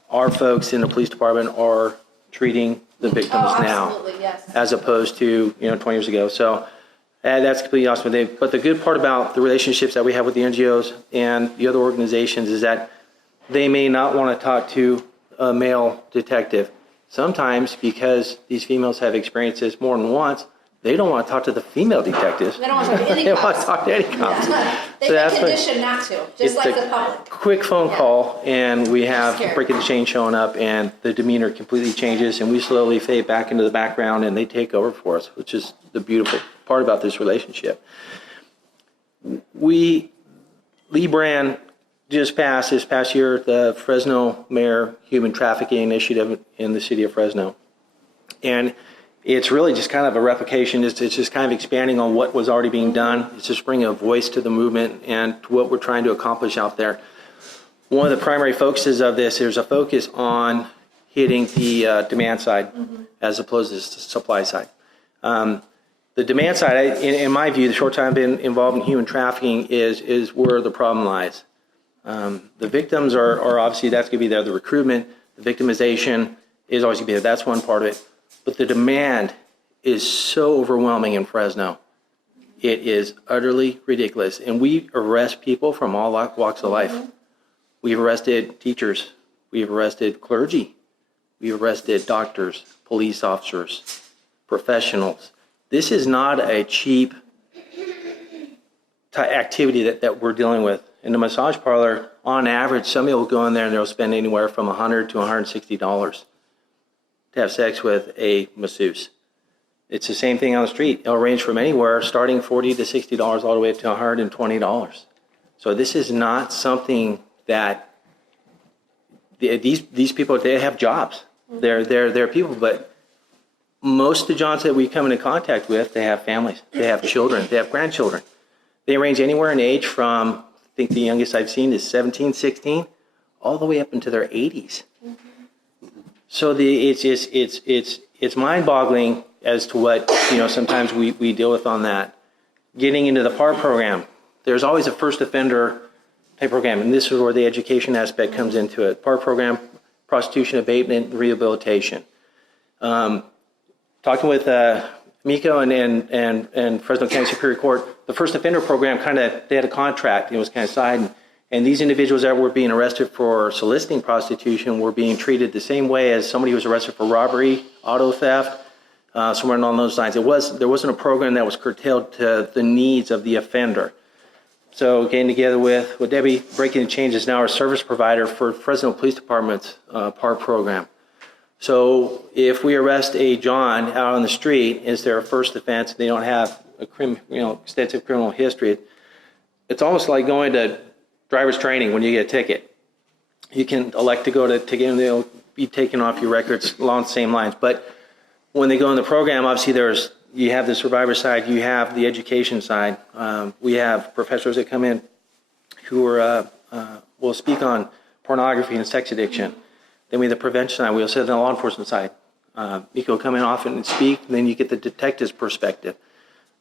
our folks in the police department are treating the victims now, yes, as opposed to 20 years ago. So that's completely awesome. But the good part about the relationships that we have with the NGOs and the other organizations is that they may not want to talk to a male detective. Sometimes, because these females have experienced this more than once, they don't want to talk to the female detectives. they don't want to talk to any They cops. want to talk to any cops. They So get that's conditioned not to, just like the public. Quick phone call, and we have Scary. Breaking the Chain showing up, and the demeanor completely changes, and we slowly fade back into the background, and they take over for us, which is the beautiful part about this relationship. Lee Brand just passed this past year the Fresno Mayor Human Trafficking Initiative in the city of Fresno, and it's really just kind of a replication. It's just kind of expanding on what was already being done. It's just bringing a voice to the movement and to what we're trying to accomplish out there. One of the primary focuses of this, there's a focus on hitting the demand side as opposed to the supply side. The demand side, in my view, the short time I've been involved in human trafficking is where the problem lies. The victims are obviously, that's going to be there. The recruitment, the victimization is always going to be there. That's one part of it. But the demand is so overwhelming in Fresno. It is utterly ridiculous. And we arrest people from all walks of life. We've arrested teachers. We've arrested clergy. We've arrested doctors, police officers, professionals. This is not a cheap activity that we're dealing with. In the massage parlor, on average, somebody will go in there and they'll spend anywhere from $100 to $160 to have sex with a masseuse. It's the same thing on the street. It'll range from anywhere starting $40 to $60 all the way up to $120. So this is not something that these people, they have jobs. They're people, but most of the jobs that we come into contact with, they have families, they have children, they have grandchildren. They range anywhere in age from, I think the youngest I've seen is 17, 16, all the way up into their 80s. So it's mind-boggling as to what, sometimes we deal with on that. Getting into the PAR program, there's always a first offender type program, and this is where the education aspect comes into it. PAR program, prostitution abatement, rehabilitation. Talking with Miko and Fresno County Superior Court, the first offender program they had a contract, it was kind of side, and these individuals that were being arrested for soliciting prostitution were being treated the same way as somebody who was arrested for robbery, auto theft, somewhere along those lines. There wasn't a program that was curtailed to the needs of the offender. So getting together with Debbie, Breaking the Change is now our service provider for Fresno Police Department's PAR program. So if we arrest a John out on the street, is there a first offense? They don't have a extensive criminal history. It's almost like going to driver's training when you get a ticket. You can elect to go to ticket and they'll be taken off your records along the same lines. But when they go in the program, obviously you have the survivor side, you have the education side. We have professors that come in who will speak on pornography and sex addiction. Then we have the prevention side. We also have the law enforcement side. Miko will come in often and speak, and then you get the detective's perspective.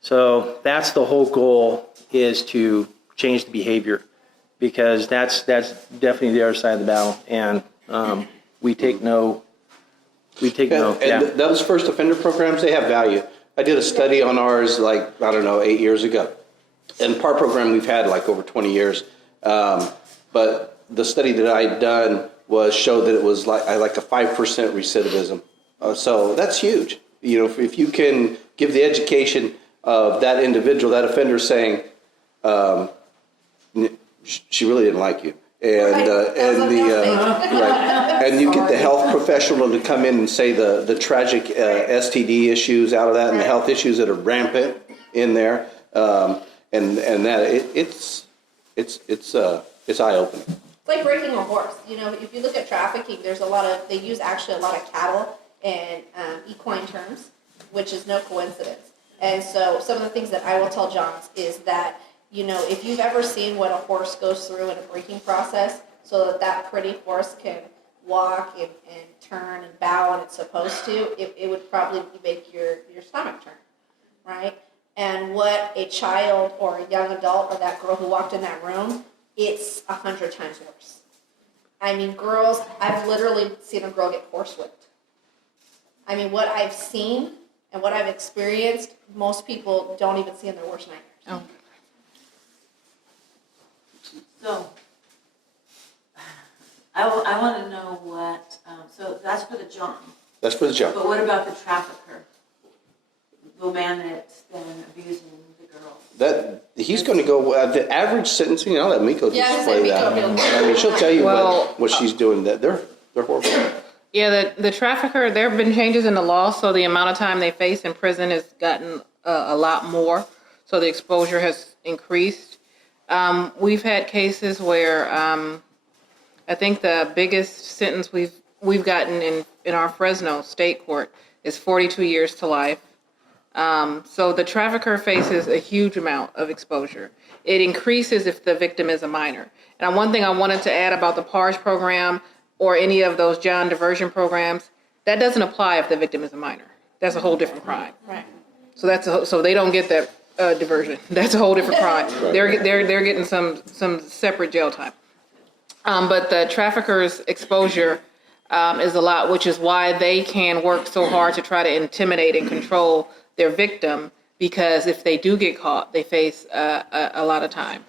So that's the whole goal, is to change the behavior, because that's definitely the other side of the battle, and we take no. Those first offender programs, they have value. I did a study on ours 8 years ago. And PAR program we've had over 20 years. But the study that I had done showed that it was like a 5% recidivism. So that's huge. If you can give the education of that individual, that offender, saying, she really didn't like you. And and you get the health professional to come in and say the tragic STD issues out of that, and the health issues that are rampant in there, and that it's eye opening. It's like breaking a horse. If you look at trafficking, they use actually a lot of cattle and equine terms, which is no coincidence. And so some of the things that I will tell Johns is that, if you've ever seen what a horse goes through in a breaking process so that pretty horse can walk and turn and bow when it's supposed to, it would probably make your stomach turn, right? And what a child or a young adult or that girl who walked in that room, it's 100 times worse. I mean, girls, I've literally seen a girl get horsewhipped. I mean, what I've seen and what I've experienced, most people don't even see in their worst nightmares. Oh. So, I want to know what, so that's for the John. That's for the John. But what about the trafficker? The man that's been abusing the girl? That he's going to go the average sentencing. I'll let Miko display that. Miko. I mean, she'll tell you what she's doing. That they're horrible. Yeah, the trafficker, there have been changes in the law, so the amount of time they face in prison has gotten a lot more. So the exposure has increased. We've had cases where I think the biggest sentence we've gotten in our Fresno state court is 42 years to life. So the trafficker faces a huge amount of exposure. It increases if the victim is a minor. And one thing I wanted to add about the PARS program or any of those John diversion programs, that doesn't apply if the victim is a minor. That's a whole different crime. Right. So they don't get that diversion. That's a whole different crime. They're getting some separate jail time. But the trafficker's exposure is a lot, which is why they can work so hard to try to intimidate and control their victim, because if they do get caught, they face a lot of time.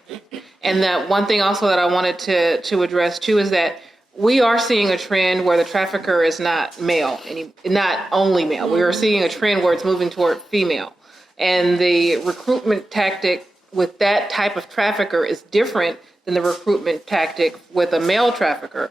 And that one thing also that I wanted to address too is that we are seeing a trend where the trafficker is not male, not only male. We are seeing a trend where it's moving toward female. And the recruitment tactic with that type of trafficker is different than the recruitment tactic with a male trafficker.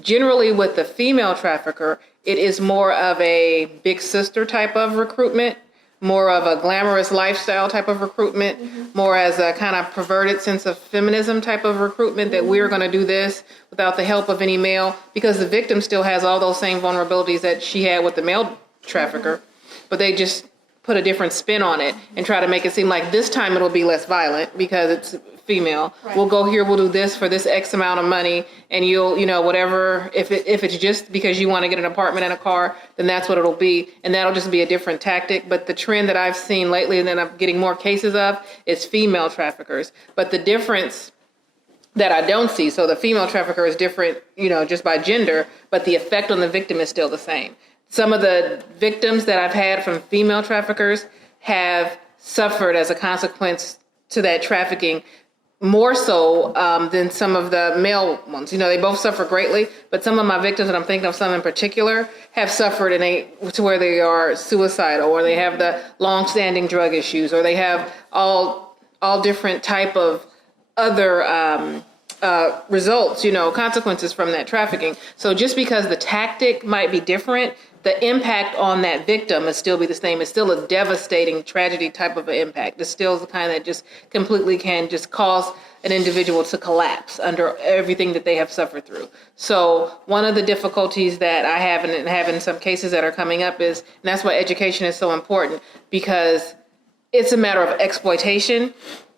Generally, with the female trafficker, it is more of a big sister type of recruitment, more of a glamorous lifestyle type of recruitment, more as a kind of perverted sense of feminism type of recruitment, that we're going to do this without the help of any male, because the victim still has all those same vulnerabilities that she had with the male trafficker, but they just put a different spin on it and try to make it seem like this time it'll be less violent because it's female. Right. We'll go here, we'll do this for this X amount of money, and you'll, whatever, if it's just because you want to get an apartment and a car, then that's what it'll be, and that'll just be a different tactic. But the trend that I've seen lately and that I'm getting more cases of is female traffickers. But the difference that I don't see, so the female trafficker is different, just by gender, but the effect on the victim is still the same. Some of the victims that I've had from female traffickers have suffered as a consequence to that trafficking more so than some of the male ones. They both suffer greatly, but some of my victims, and I'm thinking of some in particular, have suffered to where they are suicidal, or they have the long-standing drug issues, or they have all different type of other results, consequences from that trafficking. So just because the tactic might be different, the impact on that victim is still be the same. It's still a devastating tragedy type of an impact. It's still the kind that just completely can just cause an individual to collapse under everything that they have suffered through. So one of the difficulties that I have and have in some cases that are coming up is, and that's why education is so important, because it's a matter of exploitation,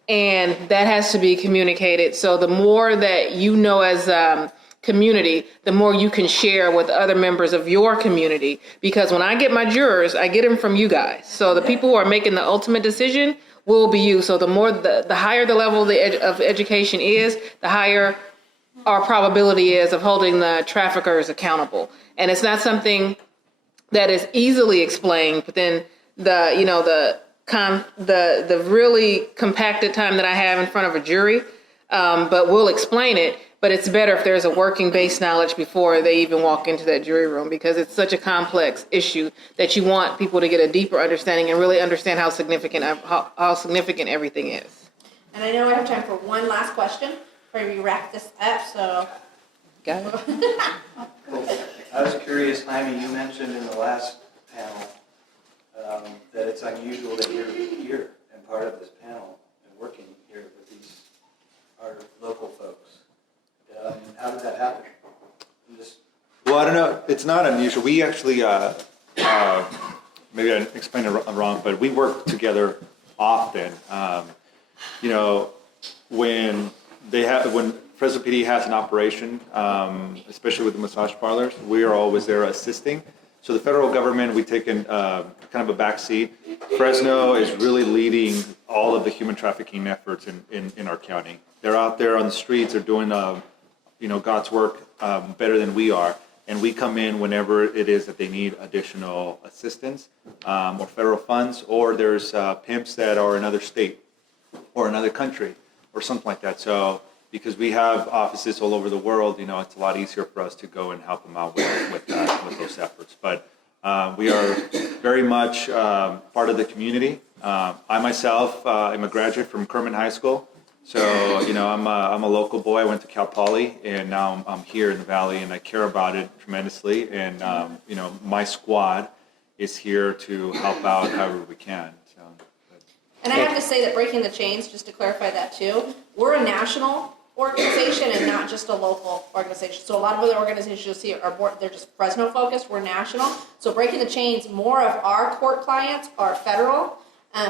and that has to be communicated. So the more that as community, the more you can share with other members of your community. Because when I get my jurors, I get them from you guys. So the people who are making the ultimate decision will be you. So the more, the higher the level of education is, the higher our probability is of holding the traffickers accountable. And it's not something that is easily explained within the really compacted time that I have in front of a jury. But we'll explain it. But it's better if there's a working base knowledge before they even walk into that jury room, because it's such a complex issue that you want people to get a deeper understanding and really understand how significant everything is. And I know I have time for one last question before we wrap this up. So, Got it. I was curious, Jaime, you mentioned in the last panel that it's unusual that you're here and part of this panel and working here with our local folks. How did that happen? Well, I don't know. It's not unusual. We actually, maybe I explained it wrong, but we work together often. When Fresno PD has an operation, especially with the massage parlors, we are always there assisting. So the federal government, we take in kind of a back seat. Fresno is really leading all of the human trafficking efforts in our county. They're out there on the streets. They're doing God's work better than we are. And we come in whenever it is that they need additional assistance or federal funds, or there's pimps that are in another state or another country or something like that. So because we have offices all over the world, it's a lot easier for us to go and help them out with those efforts. But we are very much part of the community. I myself am a graduate from Kerman High School. So, I'm a local boy. I went to Cal Poly, and now I'm here in the Valley, and I care about it tremendously. And, my squad is here to help out however we can. So, and I have to say that Breaking the Chains, just to clarify that too, we're a national organization and not just a local organization. So a lot of other organizations you'll see are more, they're just Fresno focused. We're national. So Breaking the Chains, more of our court clients are federal.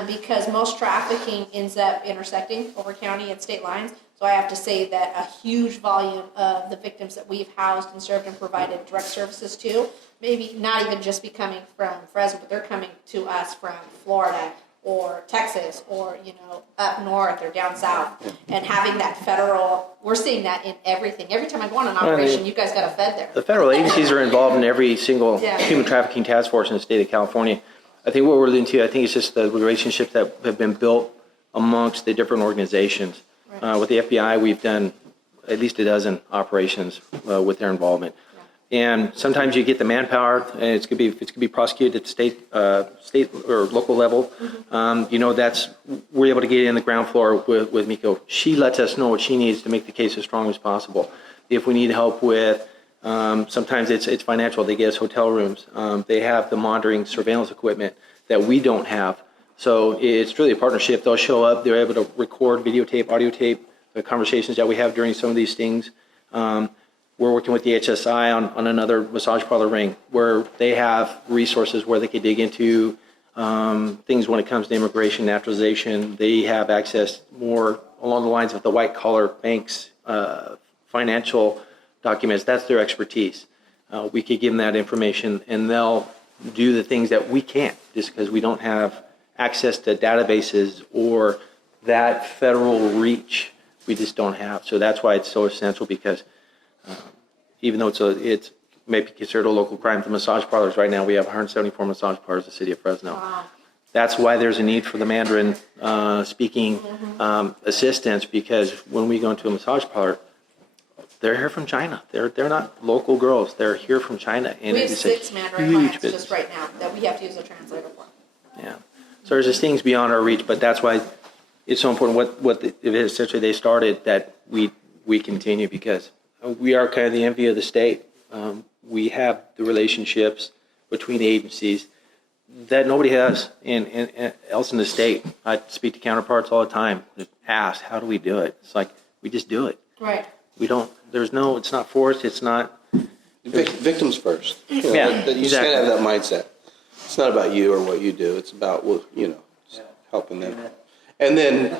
Because most trafficking ends up intersecting over county and state lines. So I have to say that a huge volume of the victims that we've housed and served and provided direct services to, maybe not even just be coming from Fresno, but they're coming to us from Florida or Texas or, up north or down south. And having that federal, we're seeing that in everything. Every time I go on an operation, you guys got a fed there. The federal agencies are involved in every single human trafficking task force in the state of California. I think what we're alluding to, I think it's just the relationships that have been built amongst the different organizations. Right. With the FBI, we've done at least a dozen operations with their involvement. Yeah. And sometimes you get the manpower, and it's going to be prosecuted at the state or local level. Mm-hmm. We're able to get in the ground floor with Miko. She lets us know what she needs to make the case as strong as possible. If we need help with sometimes it's financial. They get us hotel rooms. They have the monitoring surveillance equipment that we don't have. So it's really a partnership. They'll show up. They're able to record, videotape, audio tape the conversations that we have during some of these things. We're working with the HSI on another massage parlor ring where they have resources where they can dig into things when it comes to immigration, naturalization. They have access more along the lines of the white-collar banks, financial documents. That's their expertise. We could give them that information, and they'll do the things that we can't just because we don't have access to databases or that federal reach. We just don't have. So that's why it's so essential, because even though it's maybe considered a local crime, the massage parlors right now, we have 174 massage parlors in the city of Fresno. Wow. That's why there's a need for the Mandarin speaking assistance, because when we go into a massage parlor, they're here from China. They're not local girls. They're here from China, and We have it's 6 a Mandarin huge clients business. just right now that we have to use a translator for. Yeah. So there's just things beyond our reach, but that's why it's so important essentially they started, that we continue, because we are kind of the envy of the state. We have the relationships between agencies that nobody has else in the state. I speak to counterparts all the time, just ask, how do we do it? It's like, we just do it. Right. We don't, it's not forced, it's not. Victims first. You know, Yeah, you just gotta have that mindset. It's not about you or what you do. It's about, just helping them. And then,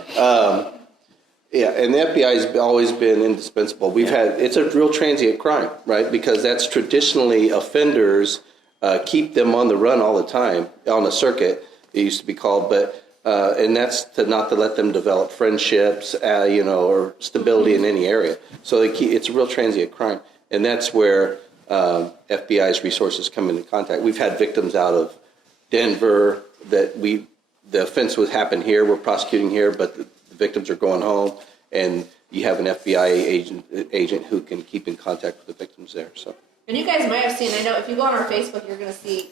and the FBI has always been indispensable. It's a real transient crime, right? Because that's traditionally offenders keep them on the run all the time, on the circuit, it used to be called, but and that's not to let them develop friendships, or stability in any area. So it's a real transient crime, and that's where FBI's resources come into contact. We've had victims out of Denver that the offense was happened here, we're prosecuting here, but the victims are going home, and you have an FBI agent who can keep in contact with the victims there. So. And you guys might have seen, I know if you go on our Facebook, you're going to see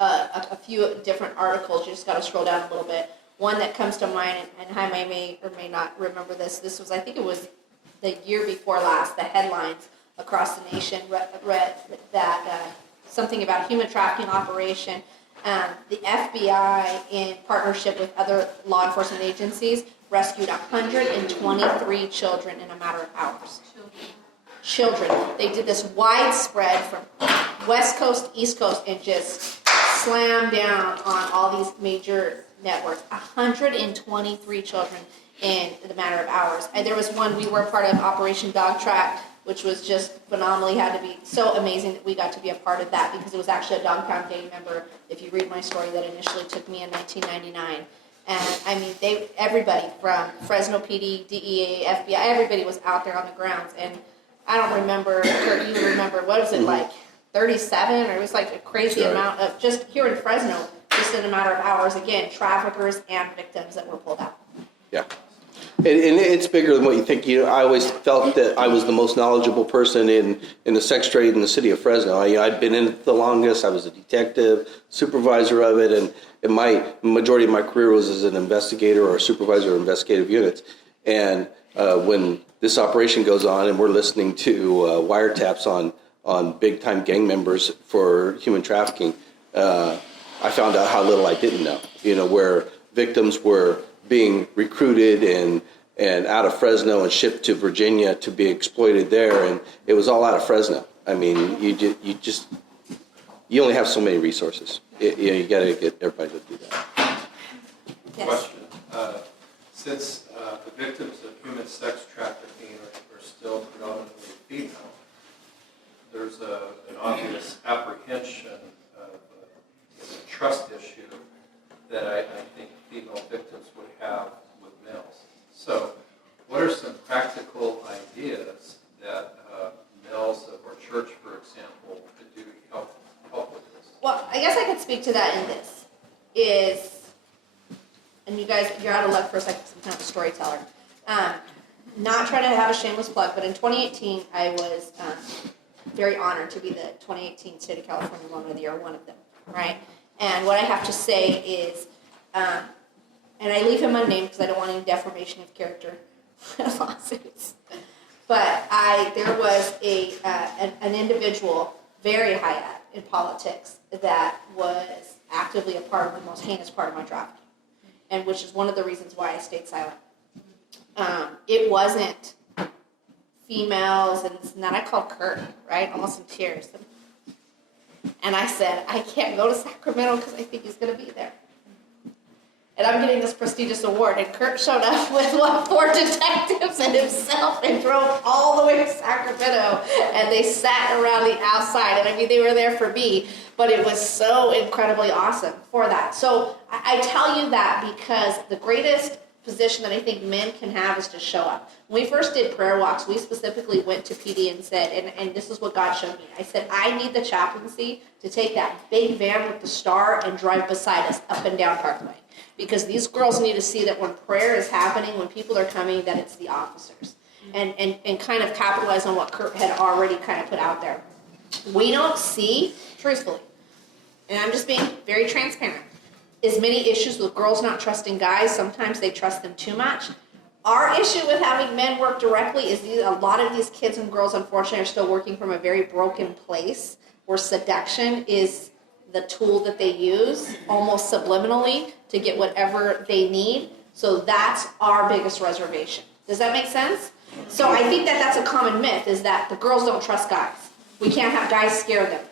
a few different articles. You just got to scroll down a little bit. One that comes to mind, and Jaime may or may not remember this. This was, I think it was the year before last, the headlines across the nation read that something about a human trafficking operation. The FBI, in partnership with other law enforcement agencies, rescued 123 children in a matter of hours. Children. They did this widespread from West Coast, East Coast, and just slammed down on all these major networks. 123 children in the matter of hours. And there was one, we were part of Operation Dog Track, which was just phenomenally, had to be so amazing that we got to be a part of that, because it was actually a Dogpound gang member, if you read my story, that initially took me in 1999. And I mean, everybody from Fresno PD, DEA, FBI, everybody was out there on the grounds. And I don't remember, Kurt, you remember, what was it, like 37? Or it was like a crazy amount of, just here in Fresno, just in a matter of hours, again, traffickers and victims that were pulled out. Yeah. And it's bigger than what you think. I always felt that I was the most knowledgeable person in the sex trade in the city of Fresno. I'd been in it the longest. I was a detective, supervisor of it, and my majority of my career was as an investigator or a supervisor of investigative units. And when this operation goes on and we're listening to wiretaps on big-time gang members for human trafficking, I found out how little I didn't know, where victims were being recruited and out of Fresno and shipped to Virginia to be exploited there, and it was all out of Fresno. I mean, you only have so many resources. You got to get everybody to do that. Yes. Question. Since the victims of human sex trafficking are still predominantly female, there's an obvious apprehension of a trust issue that I think female victims would have with males. So what are some practical ideas that males of our church, for example, could do to help with this? Well, I guess I could speak to that in this, and you guys, you're out of luck for a second because I'm kind of a storyteller. Not trying to have a shameless plug, but in 2018, I was very honored to be the 2018 State of California Woman of the Year, one of them, right? And what I have to say is, and I leave him unnamed because I don't want any defamation of character lawsuits, but there was an individual very high up in politics that was actively a part of the most heinous part of my trafficking, and which is one of the reasons why I stayed silent. It wasn't females, and I called Kurt, right, almost in tears. And I said, I can't go to Sacramento because I think he's going to be there. And I'm getting this prestigious award. And Kurt showed up with, 4 detectives and himself and drove all the way to Sacramento. And they sat around the outside. And I mean, they were there for me. But it was so incredibly awesome for that. So I tell you that because the greatest position that I think men can have is to show up. When we first did prayer walks, we specifically went to PD and said, and this is what God showed me. I said, I need the chaplaincy to take that big van with the star and drive beside us up and down Parkway. Because these girls need to see that when prayer is happening, when people are coming, that it's the officers. And kind of capitalize on what Kurt had already kind of put out there. We don't see, truthfully, and I'm just being very transparent, as many issues with girls not trusting guys. Sometimes they trust them too much. Our issue with having men work directly is a lot of these kids and girls, unfortunately, are still working from a very broken place where seduction is the tool that they use, almost subliminally, to get whatever they need. So that's our biggest reservation. Does that make sense? So I think that that's a common myth, is that the girls don't trust guys. We can't have guys scare them.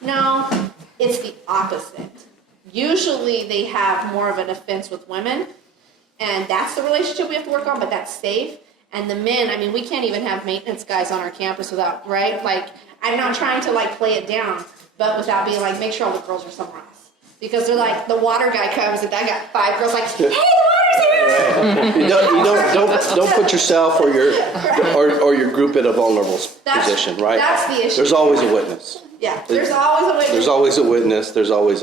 No, it's the opposite. Usually they have more of an offense with women, and that's the relationship we have to work on, but that's safe. And the men, I mean, we can't even have maintenance guys on our campus without, right? Like, I'm not trying to, like, play it down, but without being like, make sure all the girls are somewhere else. Because they're like, the water guy comes, and I got 5 girls like, hey, the water's here! Don't put yourself or your group in a vulnerable position, right? That's the issue. There's always a witness. Yeah, there's always a witness. There's always a witness. There's always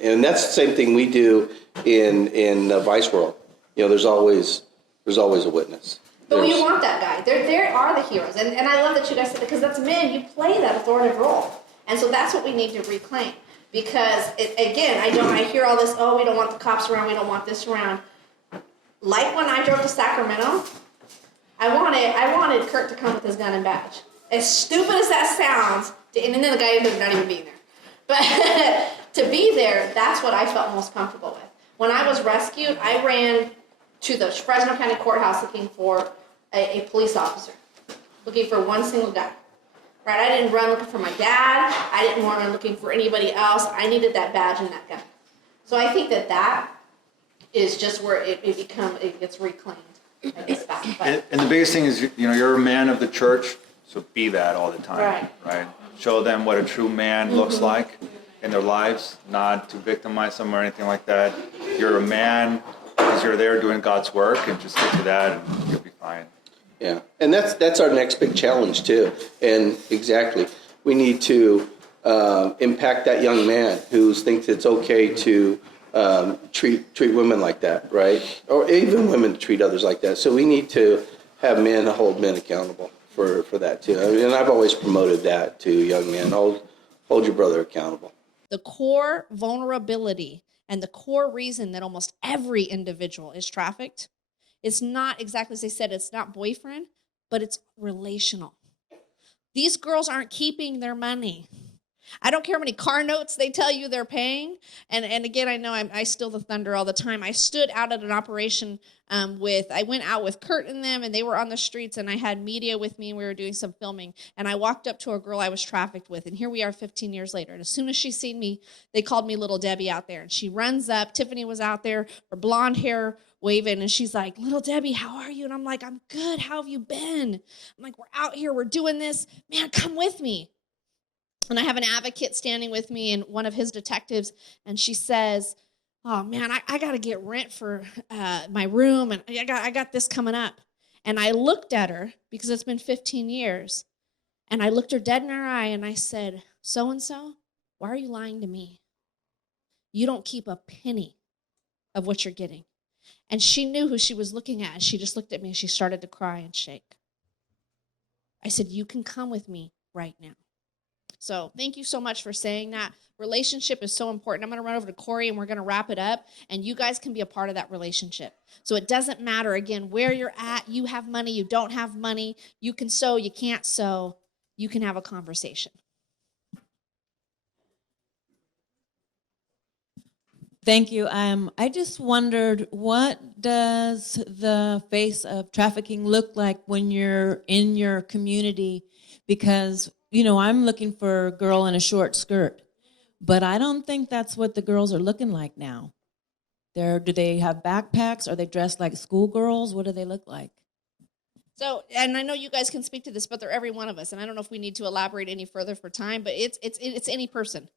and that's the same thing we do in the vice world. You know, there's always a witness. But you want that guy. There are the heroes. And I love that you guys said that, because that's men. You play that authoritative role. And so that's what we need to reclaim. Because, I hear all this, oh, we don't want the cops around, we don't want this around. Like when I drove to Sacramento, I wanted Kurt to come with his gun and badge. As stupid as that sounds, and then the guy ended up not even being there. But to be there, that's what I felt most comfortable with. When I was rescued, I ran to the Fresno County Courthouse looking for a police officer, looking for one single guy. Right? I didn't run looking for my dad. I didn't run looking for anybody else. I needed that badge and that gun. So I think that is just where it gets reclaimed. And the biggest thing is, you're a man of the church, so be that all the time, right? Show them what a true man looks like in their lives, not to victimize them or anything like that. You're a man because you're there doing God's work, and just stick to that, and you'll be fine. Yeah, and that's our next big challenge too. And exactly, we need to impact that young man who thinks it's okay to treat women like that, right? Or even women to treat others like that. So we need to have men hold men accountable for that too. I mean, and I've always promoted that to young men. Hold your brother accountable. The core vulnerability and the core reason that almost every individual is trafficked, it's not exactly as they said, it's not boyfriend, but it's relational. These girls aren't keeping their money. I don't care how many car notes they tell you they're paying. And again, I know I steal the thunder all the time. I stood out at an operation I went out with Kurt and them, and they were on the streets, and I had media with me, and we were doing some filming. And I walked up to a girl I was trafficked with, and here we are 15 years later. And as soon as she seen me, they called me Little Debbie out there. And she runs up. Tiffany was out there, her blonde hair waving, and she's like, Little Debbie, how are you? And I'm like, I'm good. How have you been? I'm like, we're out here. We're doing this. Man, come with me. And I have an advocate standing with me and one of his detectives, and she says, oh, man, I got to get rent for my room, and I got this coming up. And I looked at her, because it's been 15 years, and I looked her dead in her eye, and I said, so-and-so, why are you lying to me? You don't keep a penny of what you're getting. And she knew who she was looking at, and she just looked at me, and she started to cry and shake. I said, you can come with me right now. So thank you so much for saying that. Relationship is so important. I'm going to run over to Corey, and we're going to wrap it up, and you guys can be a part of that relationship. So it doesn't matter, again, where you're at. You have money, you don't have money. You can sew, you can't sew. You can have a conversation. Thank you. I just wondered, what does the face of trafficking look like when you're in your community? Because I'm looking for a girl in a short skirt, but I don't think that's what the girls are looking like now. Do they have backpacks? Are they dressed like schoolgirls? What do they look like? So, and I know you guys can speak to this, but they're every one of us, and I don't know if we need to elaborate any further for time, but it's any person.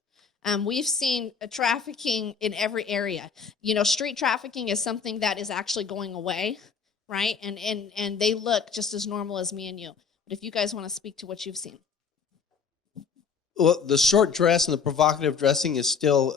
We've seen trafficking in every area. Street trafficking is something that is actually going away, right? And they look just as normal as me and you. But if you guys want to speak to what you've seen. Well, the short dress and the provocative dressing is still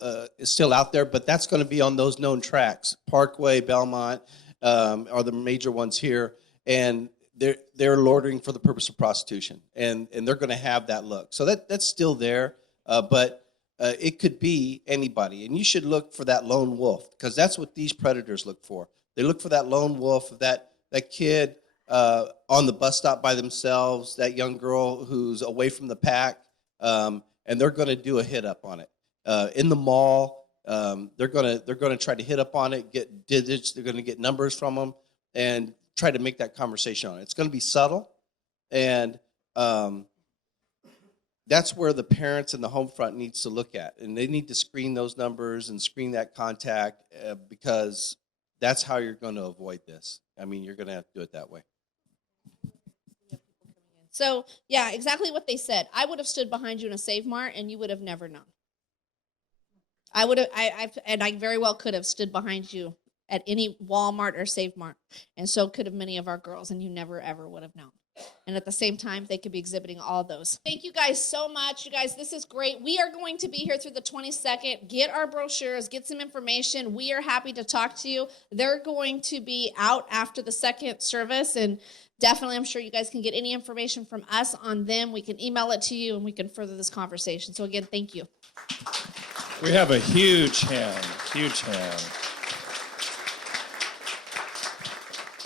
out there, but that's going to be on those known tracks. Parkway, Belmont are the major ones here, and they're loitering for the purpose of prostitution, and they're going to have that look. So that's still there, but it could be anybody, and you should look for that lone wolf, because that's what these predators look for. They look for that lone wolf, that kid on the bus stop by themselves, that young girl who's away from the pack. And they're going to do a hit up on it in the mall. They're going to try to hit up on it, get digits. They're going to get numbers from them, and try to make that conversation on it. It's going to be subtle, and that's where the parents and the home front needs to look at, and they need to screen those numbers and screen that contact because that's how you're going to avoid this. I mean, you're going to have to do it that way. So, yeah, exactly what they said. I would have stood behind you in a Save Mart, and you would have never known. I would have, and I very well could have stood behind you at any Walmart or Save Mart, and so could have many of our girls, and you never, ever would have known. And at the same time, they could be exhibiting all those. Thank you guys so much. You guys, this is great. We are going to be here through the 22nd. Get our brochures, get some information. We are happy to talk to you. They're going to be out after the second service, and definitely, I'm sure you guys can get any information from us on them. We can email it to you, and we can further this conversation. So again, thank you. We have a huge hand, huge hand.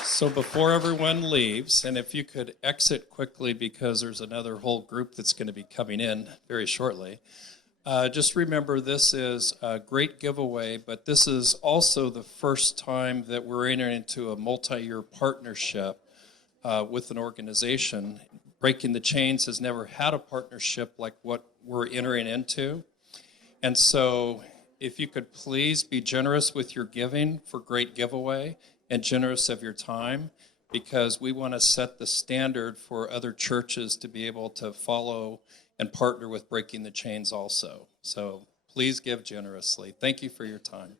So before everyone leaves, and if you could exit quickly because there's another whole group that's going to be coming in very shortly, just remember this is a great giveaway, but this is also the first time that we're entering into a multi-year partnership with an organization. Breaking the Chains has never had a partnership like what we're entering into. And so if you could please be generous with your giving for great giveaway and generous of your time, because we want to set the standard for other churches to be able to follow and partner with Breaking the Chains also. So please give generously. Thank you for your time.